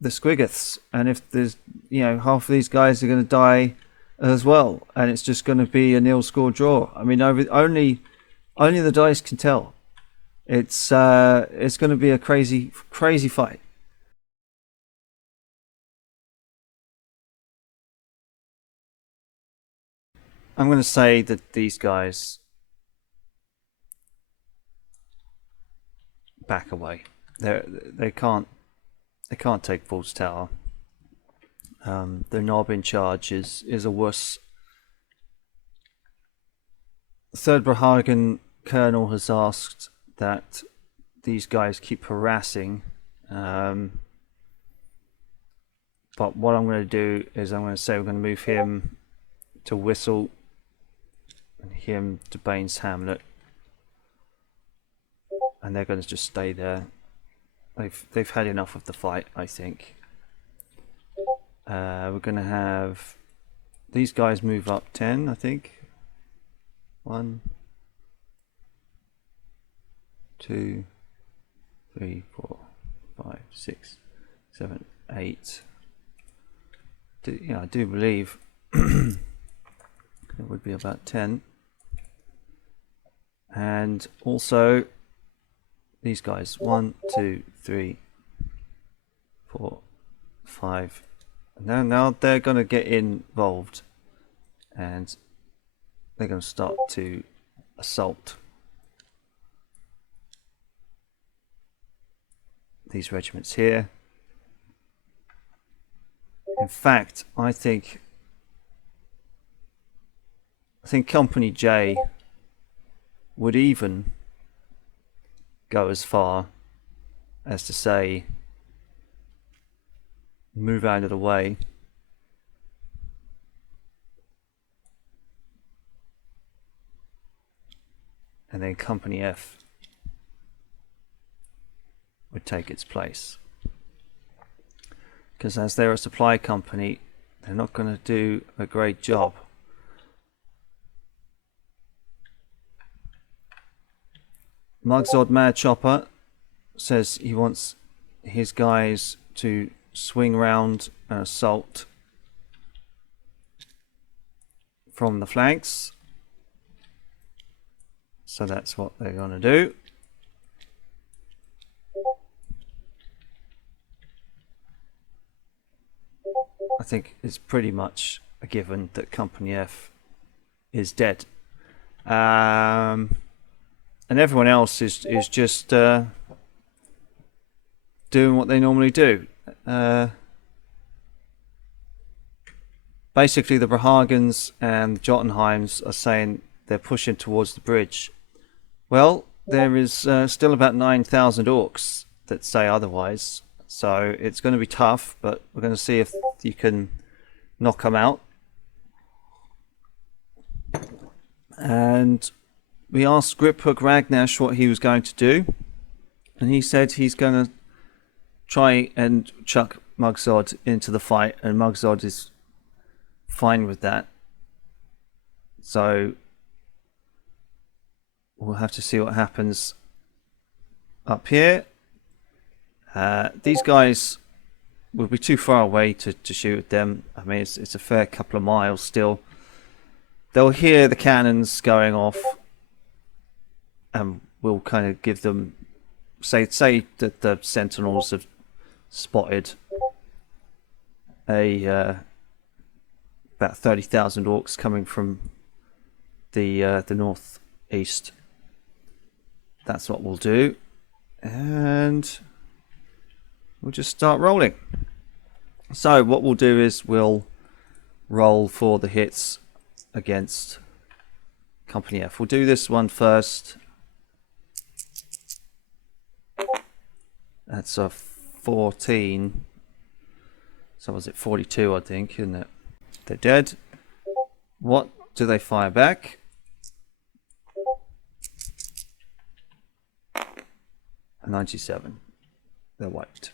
the Squiggoths, and if there's, you know, half of these guys are going to die as well, and it's just going to be a nil score draw. I mean, only the dice can tell. It's going to be a crazy fight. I'm going to say that these guys back away. They can't take Falls Tower. The knob in charge is a wuss. Third Brahagen Colonel has asked that these guys keep harassing. But what I'm going to do is I'm going to say we're going to move him to Whistle and him to Baines Hamlet. And they're going to just stay there. They've had enough of the fight, I think. We're going to have these guys move up 10, I think. 1, 2, 3, 4, 5, 6, 7, 8. I do believe it would be about 10. And also these guys, 1, 2, 3, 4, 5. Now they're going to get involved, and they're going to start to assault. these regiments here. In fact, I think Company J would even go as far as to say, move out of the way. And then Company F would take its place. Because as they're a supply company, they're not going to do a great job. Mugzod Mad Chopper says he wants his guys to swing round and assault from the flanks. So that's what they're going to do. I think it's pretty much a given that Company F is dead. And everyone else is just doing what they normally do. Basically, the Brahagans and Jotunheims are saying they're pushing towards the bridge. Well, there is still about 9,000 orcs that say otherwise. So it's going to be tough, but we're going to see if you can knock them out. And we asked Griphook Ragnash what he was going to do, and he said he's going to try and chuck Mugzod into the fight, and Mugzod is fine with that. So we'll have to see what happens up here. These guys will be too far away to shoot at them. I mean, it's a fair couple of miles still. They'll hear the cannons going off, and we'll kind of give them, say that the sentinels have spotted about 30,000 orcs coming from the northeast. That's what we'll do, and we'll just start rolling. So what we'll do is we'll roll for the hits against Company F. We'll do this one first. That's a 14. So was it 42, I think, isn't it? They're dead. What do they fire back? A 97. They're wiped.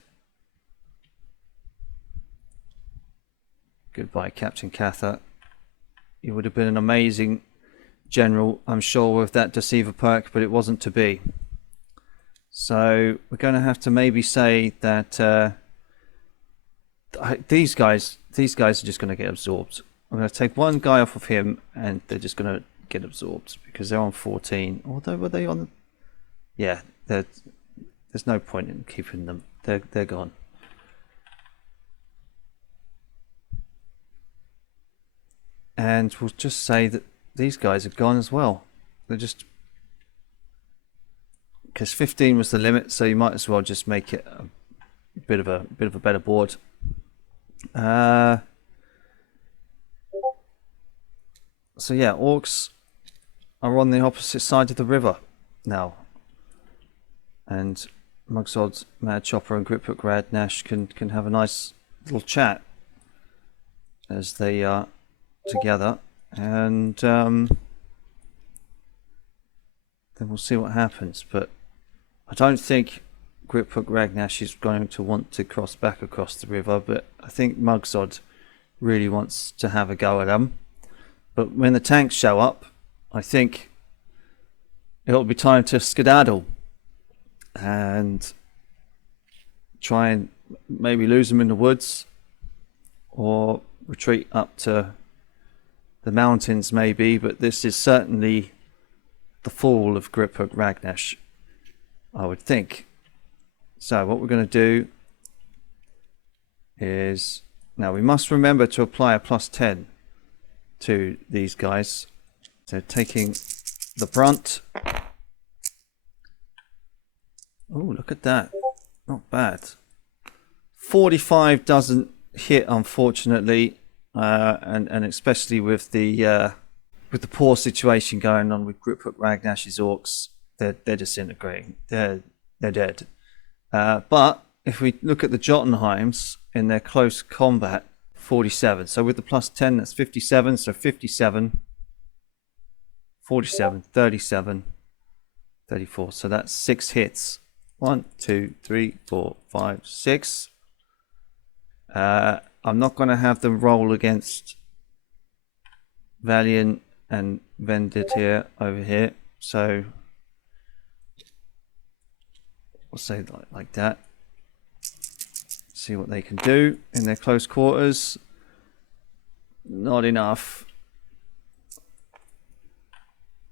Goodbye, Captain Cather. You would have been an amazing general, I'm sure, with that Deceiver perk, but it wasn't to be. So we're going to have to maybe say that these guys are just going to get absorbed. I'm going to take one guy off of him, and they're just going to get absorbed because they're on 14. Although were they on? Yeah, there's no point in keeping them. They're gone. And we'll just say that these guys are gone as well. They're just, because 15 was the limit, so you might as well just make it a bit of a better board. So yeah, orcs are on the opposite side of the river now, and Mugzod, Mad Chopper, and Griphook Radnash can have a nice little chat as they are together, and then we'll see what happens. But I don't think Griphook Ragnash is going to want to cross back across the river, but I think Mugzod really wants to have a go at them. But when the tanks show up, I think it'll be time to skedaddle and try and maybe lose them in the woods, or retreat up to the mountains maybe. But this is certainly the fall of Griphook Ragnash, I would think. So what we're going to do is, now we must remember to apply a +10 to these guys. So taking the brunt. Oh, look at that. Not bad. 45 doesn't hit, unfortunately, and especially with the poor situation going on with Griphook Ragnash's orcs, they're disintegrating. They're dead. But if we look at the Jotunheims in their close combat, 47. So with the plus 10, that's 57. So 57, 47, 37, 34. So that's 6 hits. 1, 2, 3, 4, 5, 6. I'm not going to have them roll against Valiant and Vendit here over here. So we'll say like that. See what they can do in their close quarters. Not enough.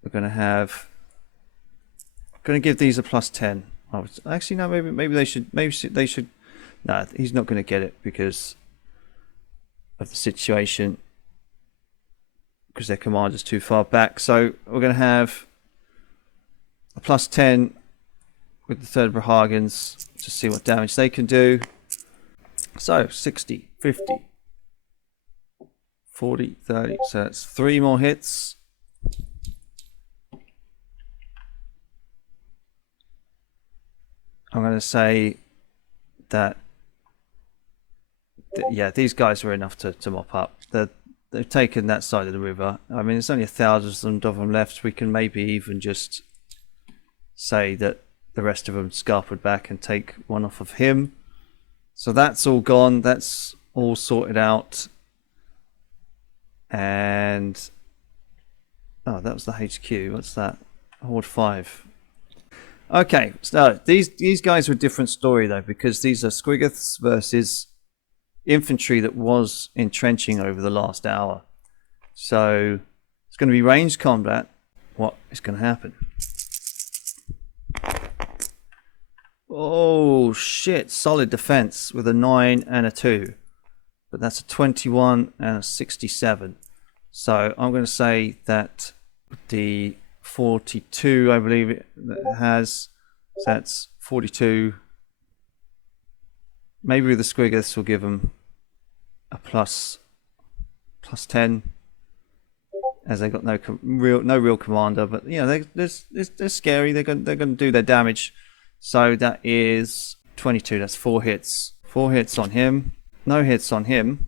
We're going to give these a plus 10. Actually, no. Maybe they should. Maybe they should. No, he's not going to get it because of the situation. Because their commander's too far back. So we're going to have a plus 10 with the third Brahagans to see what damage they can do. So 60, 50, 40, 30. So that's 3 more hits. I'm going to say that, yeah, these guys were enough to mop up. They've taken that side of the river. I mean, there's only 1,000 of them left. We can maybe even just say that the rest of them scarpered back and take one off of him. So that's all gone. That's all sorted out. And oh, that was the HQ. What's that? Horde 5. Okay, so these guys are a different story though, because these are Squiggoths versus infantry that was entrenching over the last hour. So it's going to be ranged combat. What is going to happen? Oh shit, solid defense with a 9 and a 2. But that's a 21 and a 67. So I'm going to say that the 42, I believe it has, so that's 42. Maybe with the Squiggoths we'll give them a plus 10, as they got no real commander, but you know they're scary. They're going to do their damage. So that is 22. That's 4 hits. 4 hits on him. No hits on him,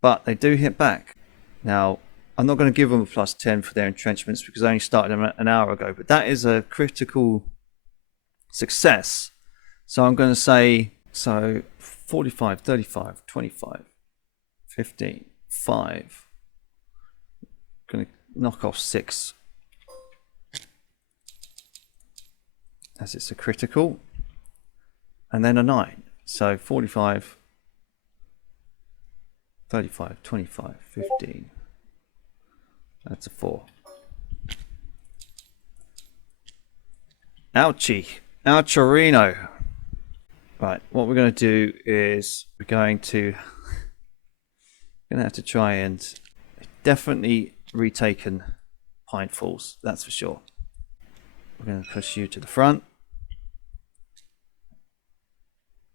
but they do hit back. Now I'm not going to give them a plus 10 for their entrenchments because I only started them an hour ago. But that is a critical success. So I'm going to say, so 45, 35, 25, 15, 5. Going to knock off 6. As it's a critical. And then a 9. So 45, 35, 25, 15. That's a 4. Ouchie. Oucherino. Right, what we're going to do is we're going to have to try and definitely retaken Pine Falls, that's for sure. We're going to push you to the front.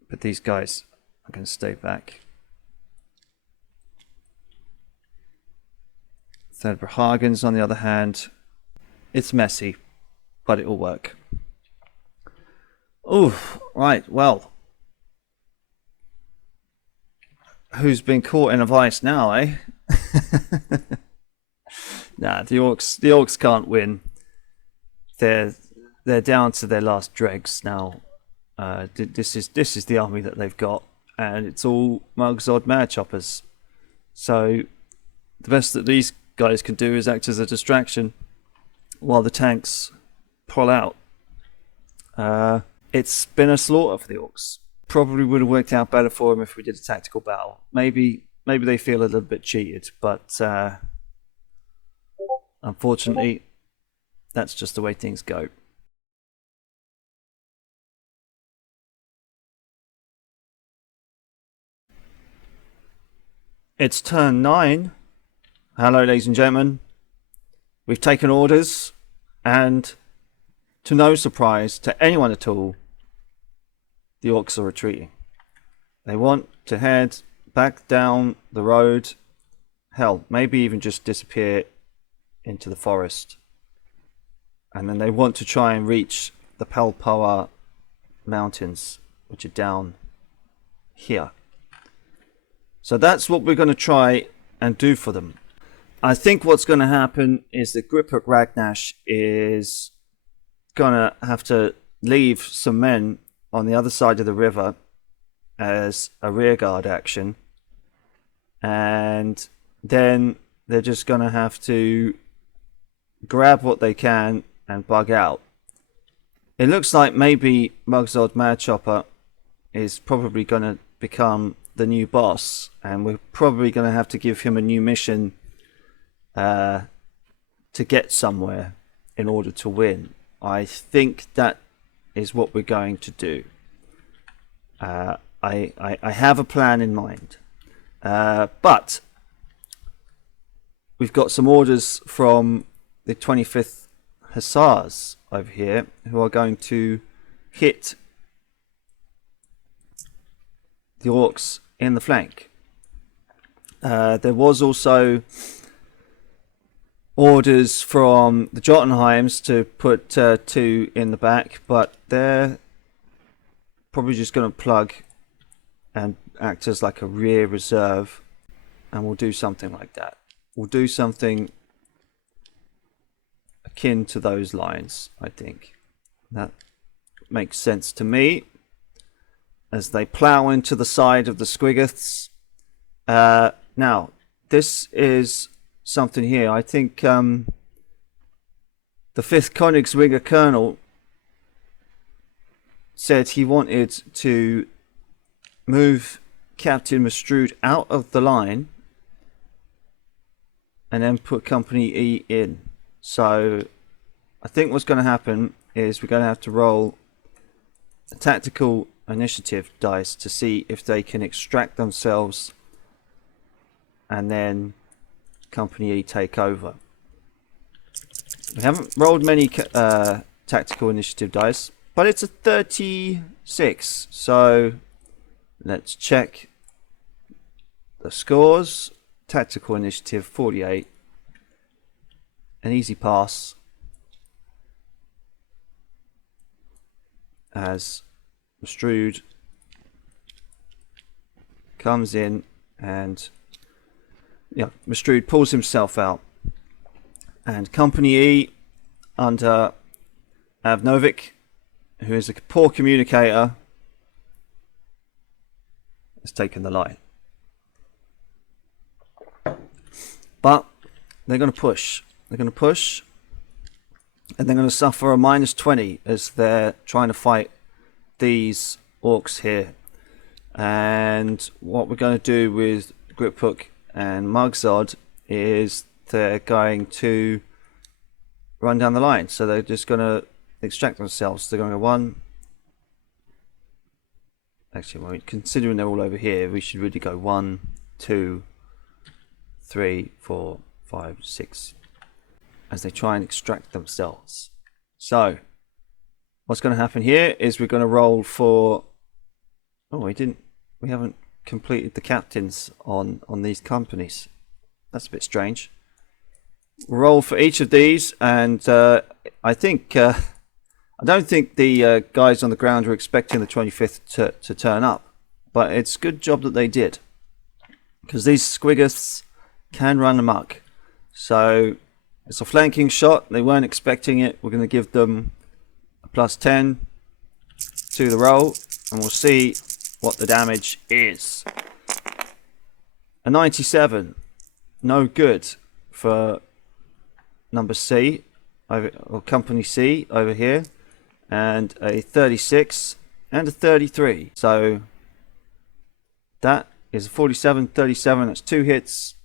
But these guys are going to stay back. Third Brahagans, on the other hand, it's messy, but it will work. Oh, right, well. Who's been caught in a vice now, eh? Nah, the orcs can't win. They're down to their last dregs now. This is the army that they've got, and it's all Mugzod mad choppers. So the best that these guys can do is act as a distraction while the tanks pull out. It's been a slaughter for the orcs. Probably would have worked out better for them if we did a tactical battle. Maybe they feel a little bit cheated, but unfortunately, that's just the way things go. It's turn 9. Hello, ladies and gentlemen. We've taken orders, and to no surprise to anyone at all, the orcs are retreating. They want to head back down the road. Hell, maybe even just disappear into the forest. And then they want to try and reach the Palpoa mountains, which are down here. So that's what we're going to try and do for them. I think what's going to happen is that Griphook Ragnash is going to have to leave some men on the other side of the river as a rearguard action, and then they're just going to have to grab what they can and bug out. It looks like maybe Mugzod Madchopper is probably going to become the new boss, and we're probably going to have to give him a new mission to get somewhere in order to win. I think that is what we're going to do. I have a plan in mind, but we've got some orders from the 25th Hussars over here who are going to hit the orcs in the flank. There was also orders from the Jotunheims to put 2 in the back, but they're probably just going to plug and act as like a rear reserve, and we'll do something like that. We'll do something akin to those lines. I think that makes sense to me as they plow into the side of the Squiggoths. Now this is something here. I think the 5th Königswinger Colonel said he wanted to move Captain Mastrud out of the line and then put Company E in. So I think what's going to happen is we're going to have to roll a tactical initiative dice to see if they can extract themselves and then Company E take over. We haven't rolled many tactical initiative dice, but it's a 36, so let's check the scores. Tactical initiative 48, an easy pass as Mastrud comes in and Mastrud pulls himself out, and Company E under Avnovik, who is a poor communicator, has taken the line. But they're going to push. They're going to push, and they're going to suffer a -20 as they're trying to fight these orcs here. And what we're going to do with Griphook and Mugzod is they're going to run down the line. So they're just going to extract themselves. They're going to go 1. Actually, well, considering they're all over here, we should really go 1, 2, 3, 4, 5, 6 as they try and extract themselves. So what's going to happen here is we're going to roll for... Oh, we haven't completed the captains on these companies. That's a bit strange. We'll roll for each of these, and I think I don't think the guys on the ground were expecting the 25th to turn up, but it's a good job that they did, because these Squiggoths can run amok. So it's a flanking shot. They weren't expecting it. We're going to give them a +10 to the roll, and we'll see what the damage is. A 97, no good for number C, or Company C over here, and a 36 and a 33. So that is a 47, 37. That's 2 hits.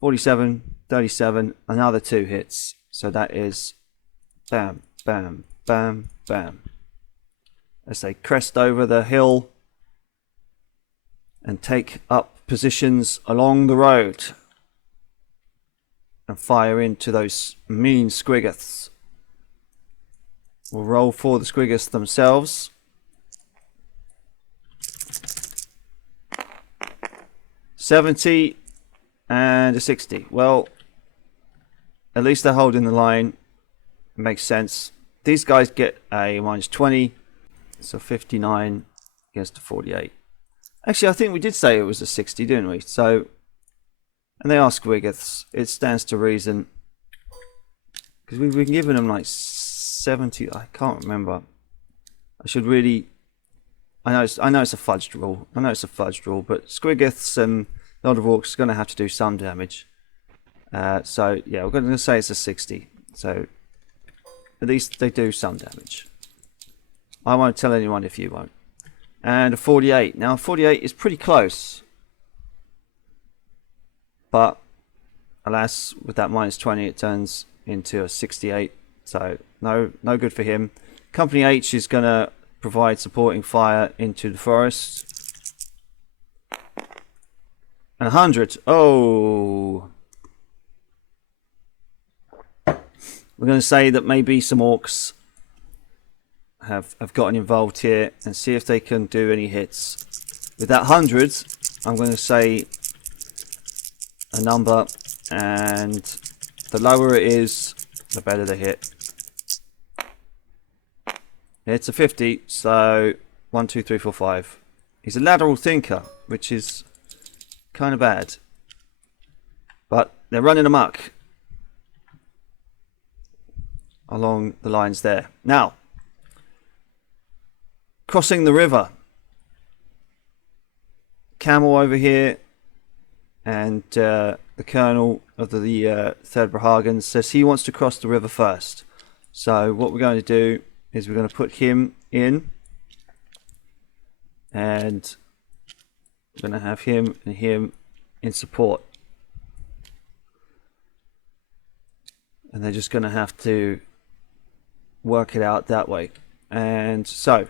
47, 37, another 2 hits. So that is bam, bam, bam, bam. As they crest over the hill and take up positions along the road and fire into those mean Squiggoths. We'll roll for the Squiggoths themselves. 70 and a 60. Well, at least they're holding the line. It makes sense. These guys get a minus 20. So 59 against a 48. Actually, I think we did say it was a 60, didn't we? So, and they are Squiggoths. It stands to reason. Because we've been giving them like 70. I can't remember. I should really. I know it's a fudged rule. But Squiggoths and Lord of Orcs are going to have to do some damage. So yeah, we're going to say it's a 60. So at least they do some damage. I won't tell anyone if you won't. And a 48. Now 48 is pretty close. But alas, with that minus 20, it turns into a 68. So no good for him. Company H is going to provide supporting fire into the forest. And 100. Oh. We're going to say that maybe some orcs have gotten involved here and see if they can do any hits. With that 100, I'm going to say a number, and the lower it is, the better the hit. It's a 50, so 1, 2, 3, 4, 5. He's a lateral thinker, which is kind of bad. But they're running amok along the lines there. Now, crossing the river. Camel over here, and the colonel of the 3rd Brahagans says he wants to cross the river first. So what we're going to do is we're going to put him in, and we're going to have him and him in support. And they're just going to have to work it out that way. And so,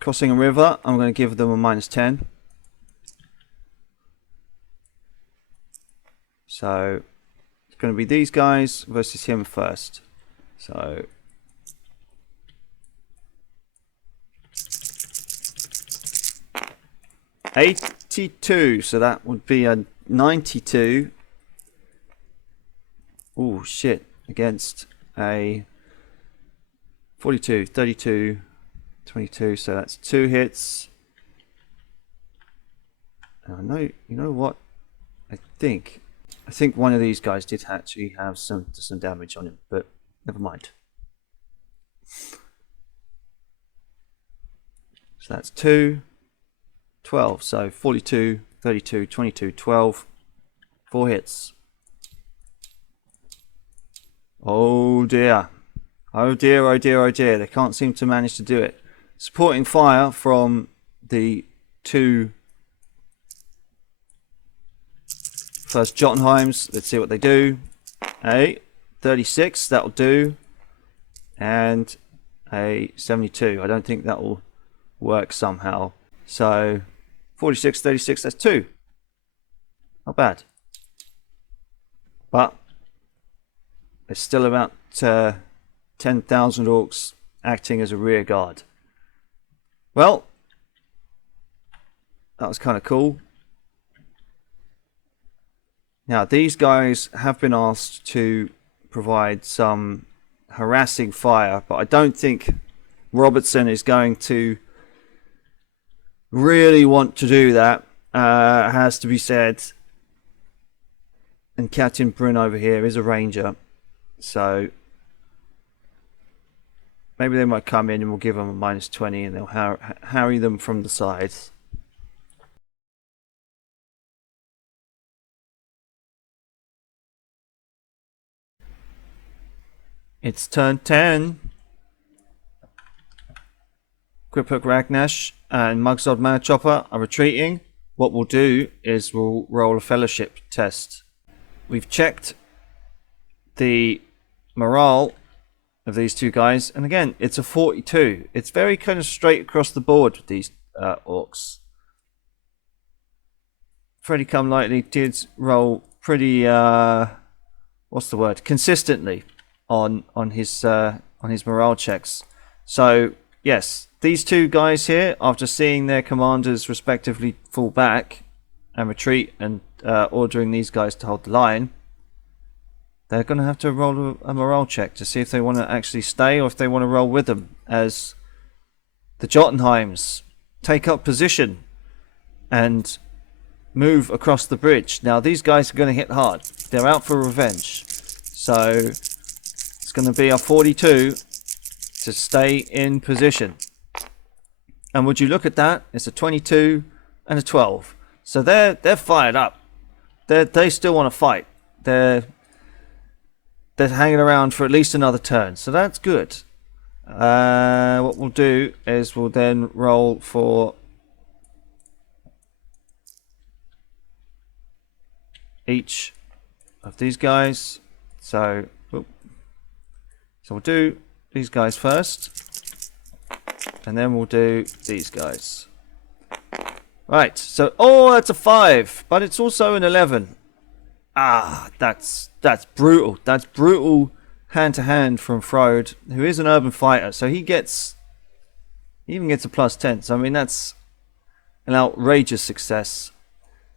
crossing a river, I'm going to give them a minus 10. So it's going to be these guys versus him first. So $82, so that would be a 92. Oh shit, against a 42, 32, 22, so that's 2 hits. And I know, you know what? I think one of these guys did actually have some damage on him, but never mind. So that's 2, 12, so 42, 32, 22, 12, 4 hits. Oh dear. Oh dear, oh dear, oh dear. They can't seem to manage to do it. Supporting fire from the 2 first Jotunheims. Let's see what they do. A 36, that'll do. And a 72. I don't think that will work somehow. So 46, 36, that's 2. Not bad. But there's still about 10,000 orcs acting as a rear guard. Well, that was kind of cool. Now, these guys have been asked to provide some harassing fire, but I don't think Robertson is going to really want to do that. Has to be said. And Captain Bryn over here is a ranger, so maybe they might come in and we'll give them a minus 20 and they'll harry them from the sides. It's turn 10. Griphook, Ragnash and Mugzod Manachopper are retreating. What we'll do is we'll roll a fellowship test. We've checked the morale of these two guys, and again, it's a 42. It's very kind of straight across the board with these orcs. Freddy Come Lightly did roll pretty what's the word? Consistently on his morale checks. So yes, these two guys here, after seeing their commanders respectively fall back and retreat and ordering these guys to hold the line, they're going to have to roll a morale check to see if they want to actually stay or if they want to roll with them as the Jotunheims take up position and move across the bridge. Now these guys are going to hit hard. They're out for revenge. So it's going to be a 42 to stay in position. And would you look at that? It's a 22 and a 12. So they're fired up. They still want to fight. They're hanging around for at least another turn. So that's good. What we'll do is we'll then roll for each of these guys. So we'll do these guys first, and then we'll do these guys. Right, so that's a 5, but it's also an 11. That's brutal. That's brutal hand to hand from Frode, who is an urban fighter. So he even gets a +10. So I mean that's an outrageous success.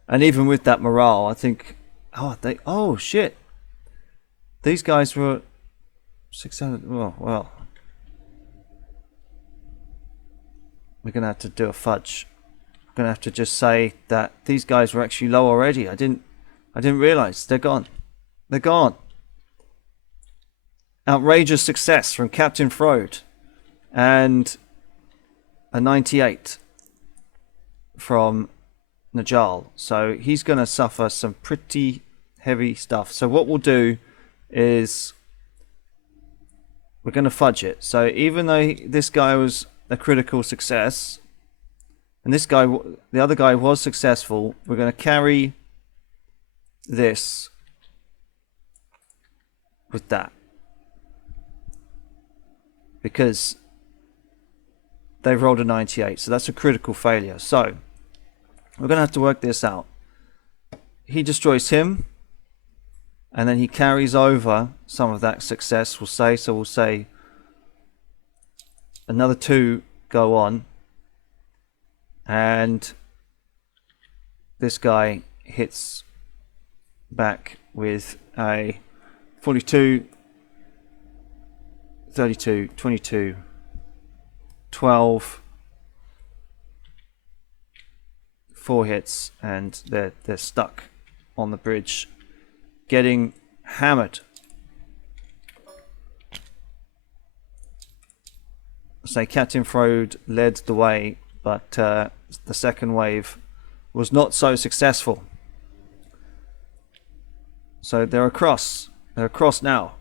And even with that morale, I think shit. These guys were 600. Well. We're gonna have to do a fudge. We're gonna have to just say that these guys were actually low already. I didn't realise. They're gone. They're gone. Outrageous success from Captain Frode. And a 98 from Najal. So he's going to suffer some pretty heavy stuff. So what we'll do is we're going to fudge it. So even though this guy was a critical success, and the other guy was successful, we're going to carry this with that, because they've rolled a 98, so that's a critical failure. So we're going to have to work this out. He destroys him, and then he carries over some of that success, we'll say. So we'll say another 2 go on, and this guy hits back with a 42, 32, 22, 12, 4 hits, and they're stuck on the bridge, getting hammered. Say Captain Frode led the way, but the second wave was not so successful. So they're across now,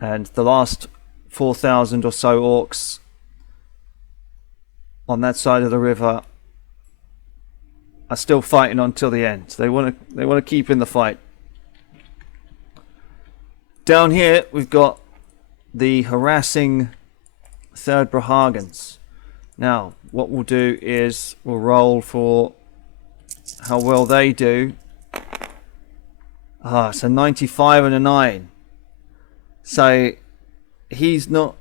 and the last 4,000 or so orcs on that side of the river are still fighting until the end. They want to keep in the fight. Down here we've got the harassing Third Brahagans. Now what we'll do is we'll roll for how well they do. It's a 95 and a 9. So he's not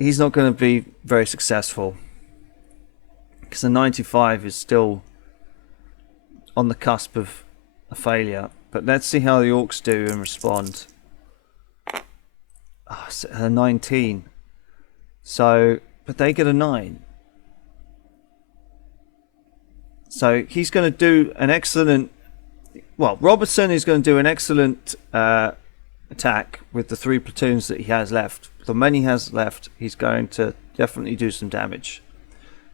going to be very successful, because a 95 is still on the cusp of a failure. But let's see how the orcs do and respond. It's a 19. So, but they get a 9. So he's going to do an excellent. Well, Robertson is going to do an excellent attack with the 3 platoons that he has left. The men he has left, he's going to definitely do some damage.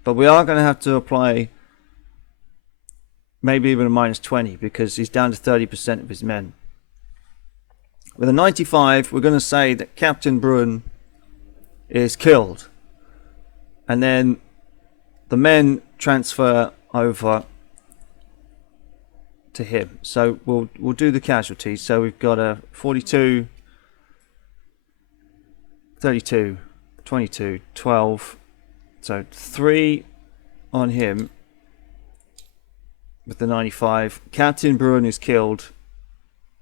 But we are going to have to apply maybe even a -20, because he's down to 30% of his men. With a 95, we're going to say that Captain Brun is killed. And then the men transfer over to him. So we'll do the casualties. So we've got a 42, 32, 22, 12. So 3 on him with the 95. Captain Bruin is killed,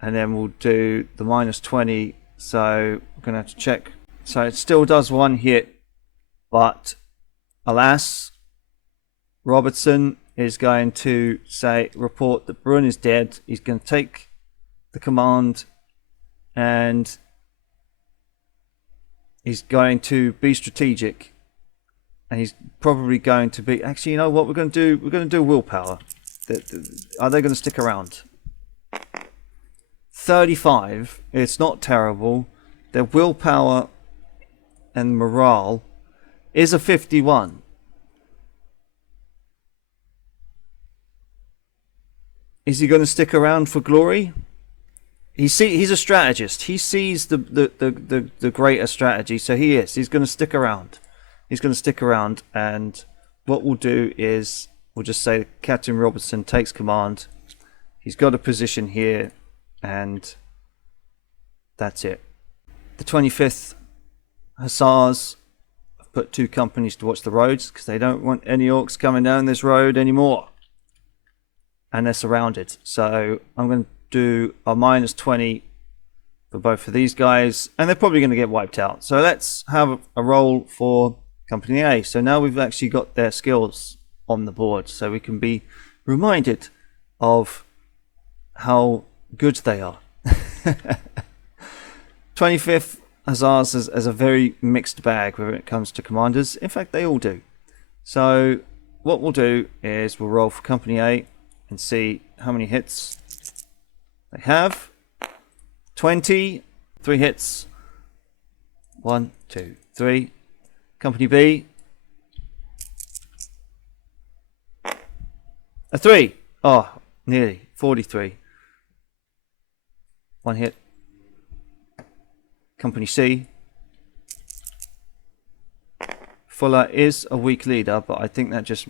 and then we'll do the -20. So we're going to have to check So it still does one hit, but alas, Robertson is going to report that Brun is dead. He's going to take the command and he's going to be strategic. And he's probably going to be... Actually, you know what we're going to do? We're going to do willpower. Are they going to stick around? 35. It's not terrible. Their willpower and morale is a 51. Is he going to stick around for glory? He's a strategist. He sees the greater strategy, so he is. He's going to stick around. He's going to stick around, and what we'll do is we'll just say Captain Robertson takes command. He's got a position here, and that's it. The 25th Hussars have put 2 companies to watch the roads because they don't want any orcs coming down this road anymore. And they're surrounded. So I'm going to do a -20 for both of these guys, and they're probably going to get wiped out. So let's have a roll for Company A. So now we've actually got their skills on the board, so we can be reminded of how good they are. 25th Hussars has a very mixed bag when it comes to commanders. In fact, they all do. So what we'll do is we'll roll for Company A and see how many hits they have. 20. 3 hits. 1, 2, 3. Company B. A 3. Oh, nearly. 43. 1 hit. Company C. Fuller is a weak leader, but I think that just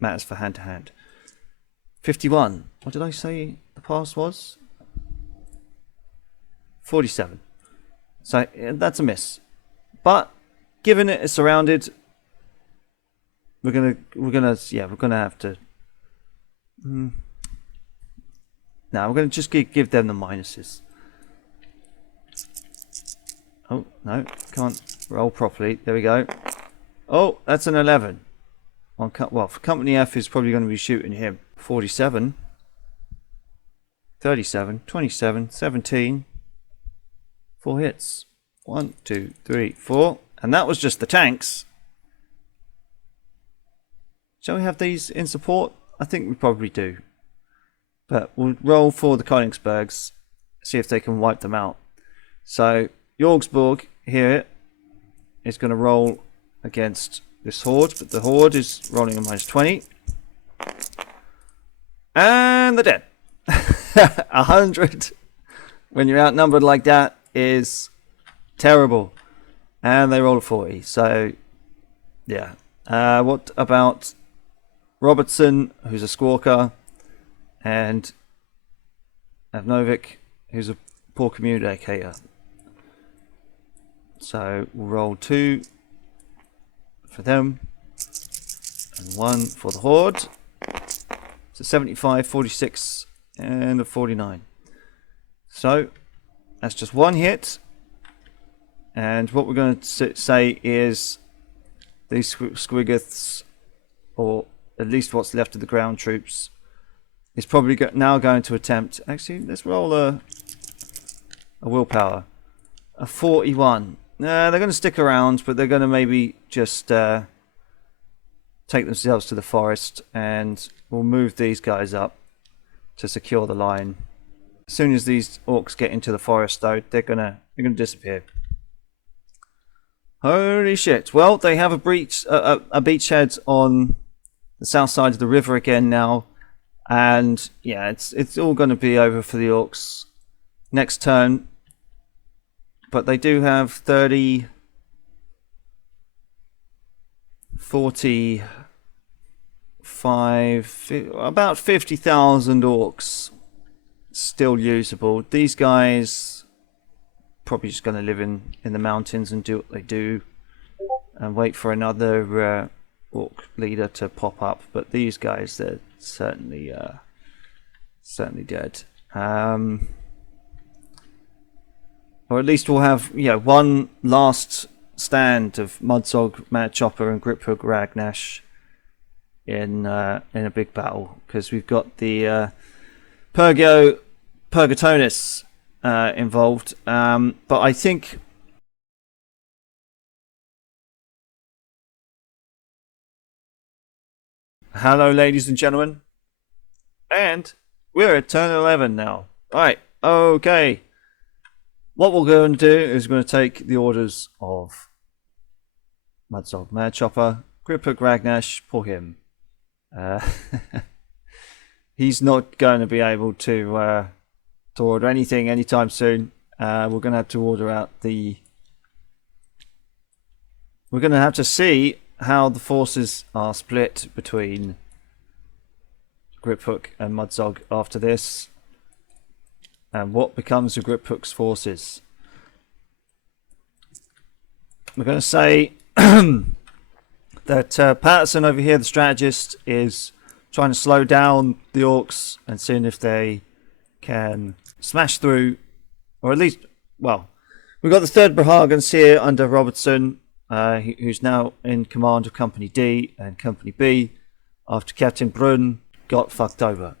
matters for hand to hand. 51. What did I say the pass was? 47. So that's a miss. But given it is surrounded, we're gonna have to. No, we're gonna just give them the minuses. Oh no, can't roll properly. There we go. Oh, that's an 11. Well, for Company F is probably going to be shooting him. 47, 37, 27, 17. 4 hits. 1, 2, 3, 4. And that was just the tanks. Shall we have these in support? I think we probably do. But we'll roll for the Königsbergs. See if they can wipe them out. So, Jorgsburg here is going to roll against this horde. But the horde is rolling a -20. And they're dead. 100 when you're outnumbered like that is terrible. And they roll a 40. So, yeah. What about Robertson, who's a squawker, and Avnovic, who's a poor communicator? So, we'll roll 2 for them, and 1 for the horde. So 75, 46, and a 49. So, that's just 1 hit. And what we're going to say is these Squiggoths, or at least what's left of the ground troops, is probably now going to attempt... Actually, let's roll a willpower. A 41. They're going to stick around, but they're going to maybe just take themselves to the forest, and we'll move these guys up to secure the line. As soon as these orcs get into the forest, though, they're gonna disappear. Holy shit! Well, they have a beachhead on the south side of the river again now, and yeah, it's all going to be over for the orcs next turn. But they do have 30, 45, about 50,000 orcs still usable. These guys probably just going to live in the mountains and do what they do and wait for another orc leader to pop up. But these guys, they're certainly or at least we'll have, you know, one last stand of Mudzog, Mad Chopper, and Griphook Ragnash in a big battle, because we've got the Purgatonis involved. But I think hello, ladies and gentlemen, and we're at turn 11 now. Right, okay. What we're going to do is we're going to take the orders of Mudzog, Mad Chopper, Griphook Ragnash, poor him. He's not going to be able to order anything anytime soon. We're going to have to order out the... We're going to have to see how the forces are split between Griphook and Mudzog after this, and what becomes of Griphook's forces. We're going to say that Patterson over here, the strategist, is trying to slow down the Orcs and seeing if they can smash through, or at least, well, we've got the 3rd Brahagans here under Robertson, who's now in command of Company D and Company B after Captain Brunn got fucked over.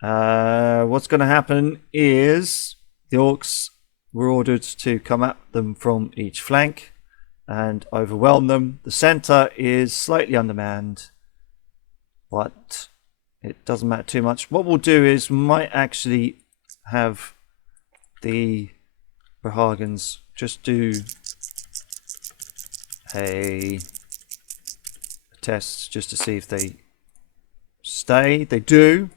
What's going to happen is the Orcs were ordered to come at them from each flank and overwhelm them. The centre is slightly undermanned, but it doesn't matter too much. What we'll do is we might actually have the Brahagans just do a test just to see if they stay. They do.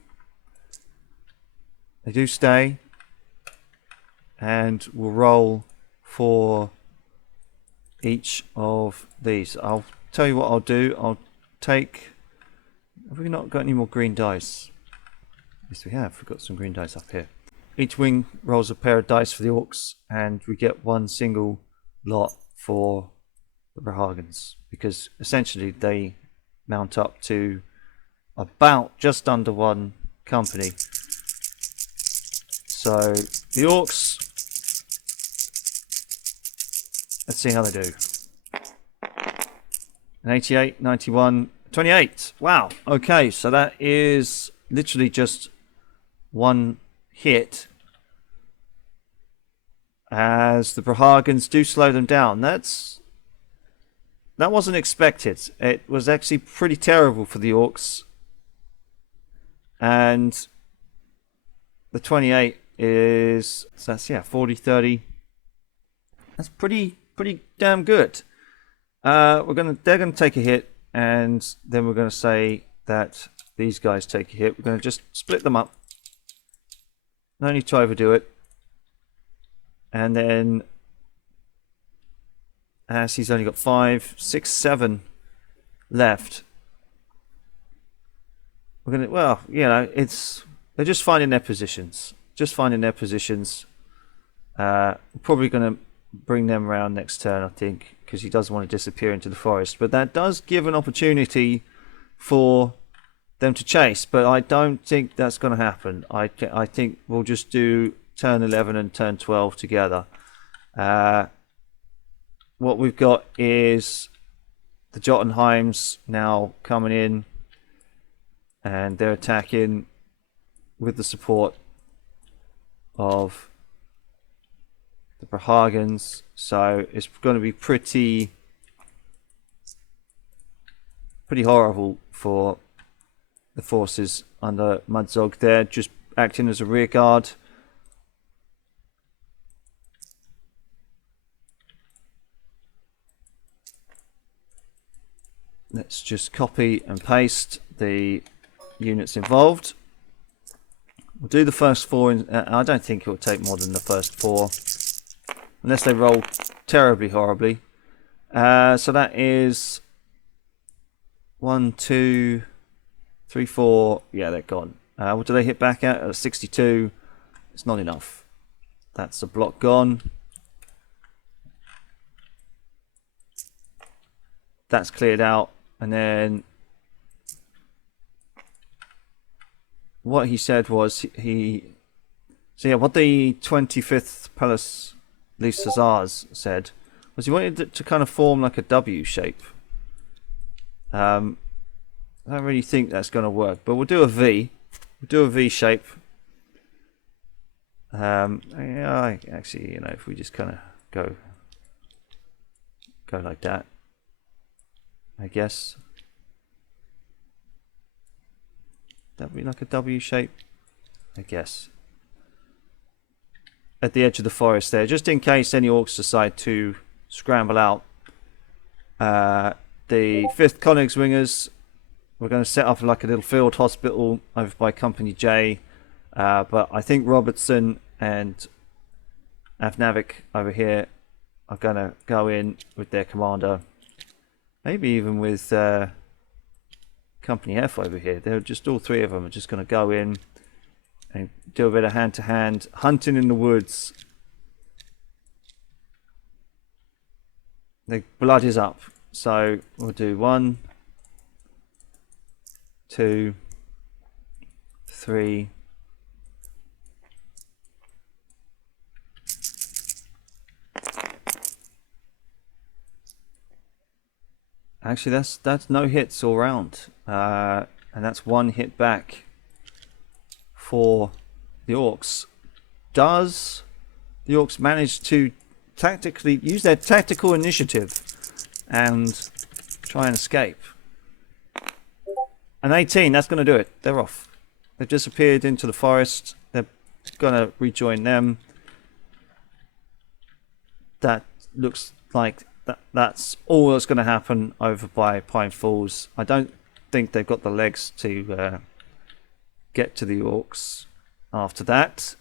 They do stay. And we'll roll for each of these. I'll tell you what I'll do. I'll take... Have we not got any more green dice? Yes, we have. We've got some green dice up here. Each wing rolls a pair of dice for the Orcs, and we get one single lot for the Brahagans, because essentially they mount up to about just under one company. So the Orcs, let's see how they do. An 88, 91, 28. Wow. Okay, so that is literally just one hit, as the Brahagans do slow them down. That wasn't expected. It was actually pretty terrible for the Orcs. And the 28 is, so that's, yeah, 40, 30. That's pretty damn good. They're gonna take a hit, and then we're gonna say that these guys take a hit. We're gonna just split them up. No need to overdo it. And then, as he's only got 5, 6, 7 left, we're gonna, well, you know, they're just finding their positions. We're probably gonna bring them around next turn, I think, because he doesn't want to disappear into the forest. But that does give an opportunity for them to chase, but I don't think that's going to happen. I think we'll just do turn 11 and turn 12 together. What we've got is the Jotunheims now coming in, and they're attacking with the support of the Brahagans, so it's going to be pretty horrible for the forces under Mudzog. They're just acting as a rear guard. Let's just copy and paste the units involved. We'll do the first 4. I don't think it will take more than the first 4, unless they roll terribly horribly. So that is 1, 2, 3, 4. Yeah, they're gone. What do they hit back at? 62. It's not enough. That's a block gone. That's cleared out. And then what he said was so yeah, what the 25th Palace, least Cesar's said, was he wanted it to kind of form like a W shape. I don't really think that's going to work, but we'll do a V. We'll do a V shape. Yeah, actually, you know, if we just kind of go like that, I guess. That'd be like a W shape, I guess. At the edge of the forest there, just in case any orcs decide to scramble out. The 5th Königswingers, we're going to set up like a little field hospital over by Company J. But I think Robertson and Avnavik over here are going to go in with their commander. Maybe even with Company F over here. They're just, all three of them are just going to go in and do a bit of hand-to-hand hunting in the woods. The blood is up. So we'll do 1, 2, 3. Actually, that's no hits all round, and that's 1 hit back for the orcs. Does the orcs manage to tactically use their tactical initiative and try and escape? An 18, that's going to do it. They're off. They've disappeared into the forest. They're going to rejoin them. That looks like that's all that's going to happen over by Pine Falls. I don't think they've got the legs to get to the orcs after that.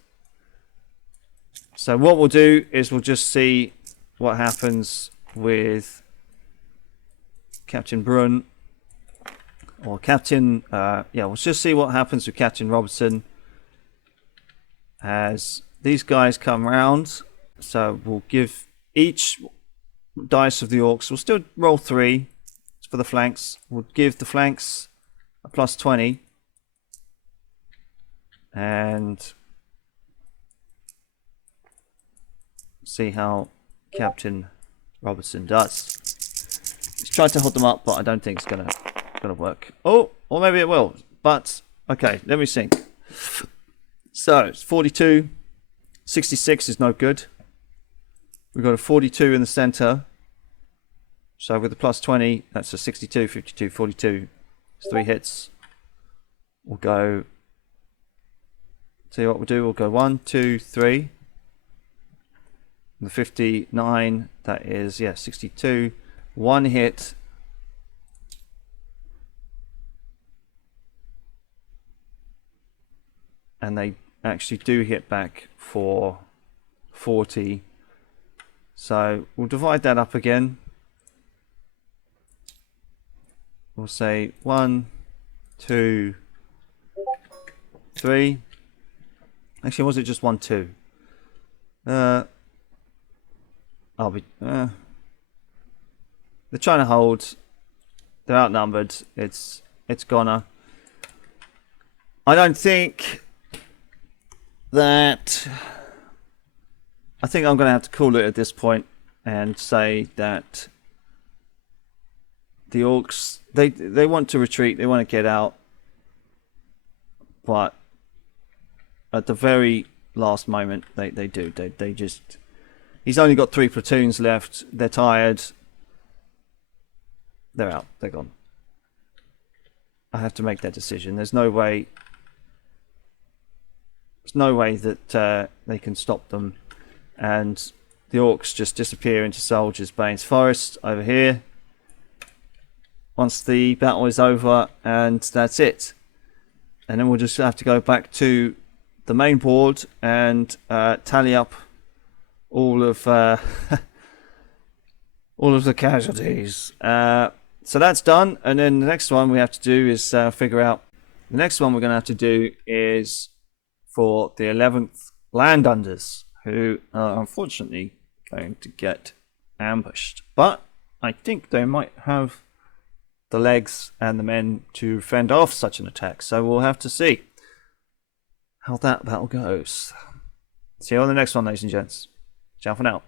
So what we'll do is we'll just see what happens with Captain Brun, or Captain, yeah, we'll just see what happens with Captain Robertson as these guys come round. So we'll give each dice of the orcs, we'll still roll 3 for the flanks. We'll give the flanks a +20 and see how Captain Robertson does. He's tried to hold them up, but I don't think it's gonna work. Oh, or maybe it will. But okay, let me think. So it's 42. 66 is no good. We've got a 42 in the center. So with the +20, that's a 62, 52, 42. It's 3 hits. We'll go. Tell you what we'll do. We'll go 1, 2, 3. The 59, that is, yeah, 62. 1 hit. And they actually do hit back for 40. So we'll divide that up again. We'll say 1, 2, 3. Actually, was it just 1, 2? I'll be. They're trying to hold. They're outnumbered. It's gonna. I don't think that. I think I'm gonna have to call it at this point and say that the orcs they want to retreat. They want to get out, but at the very last moment they do. They just. He's only got 3 platoons left. They're tired. They're out. They're gone. I have to make that decision. There's no way. There's no way that they can stop them. And the orcs just disappear into Soldiers Bane's forest over here. Once the battle is over, and that's it. And then we'll just have to go back to the main board and tally up all of the casualties. So that's done, and then the next one we have to do is figure out. The next one we're going to have to do is for the 11th Landunders, who are unfortunately going to get ambushed. But I think they might have the legs and the men to fend off such an attack. So we'll have to see how that battle goes. See you on the next one, ladies and gents. Ciao for now.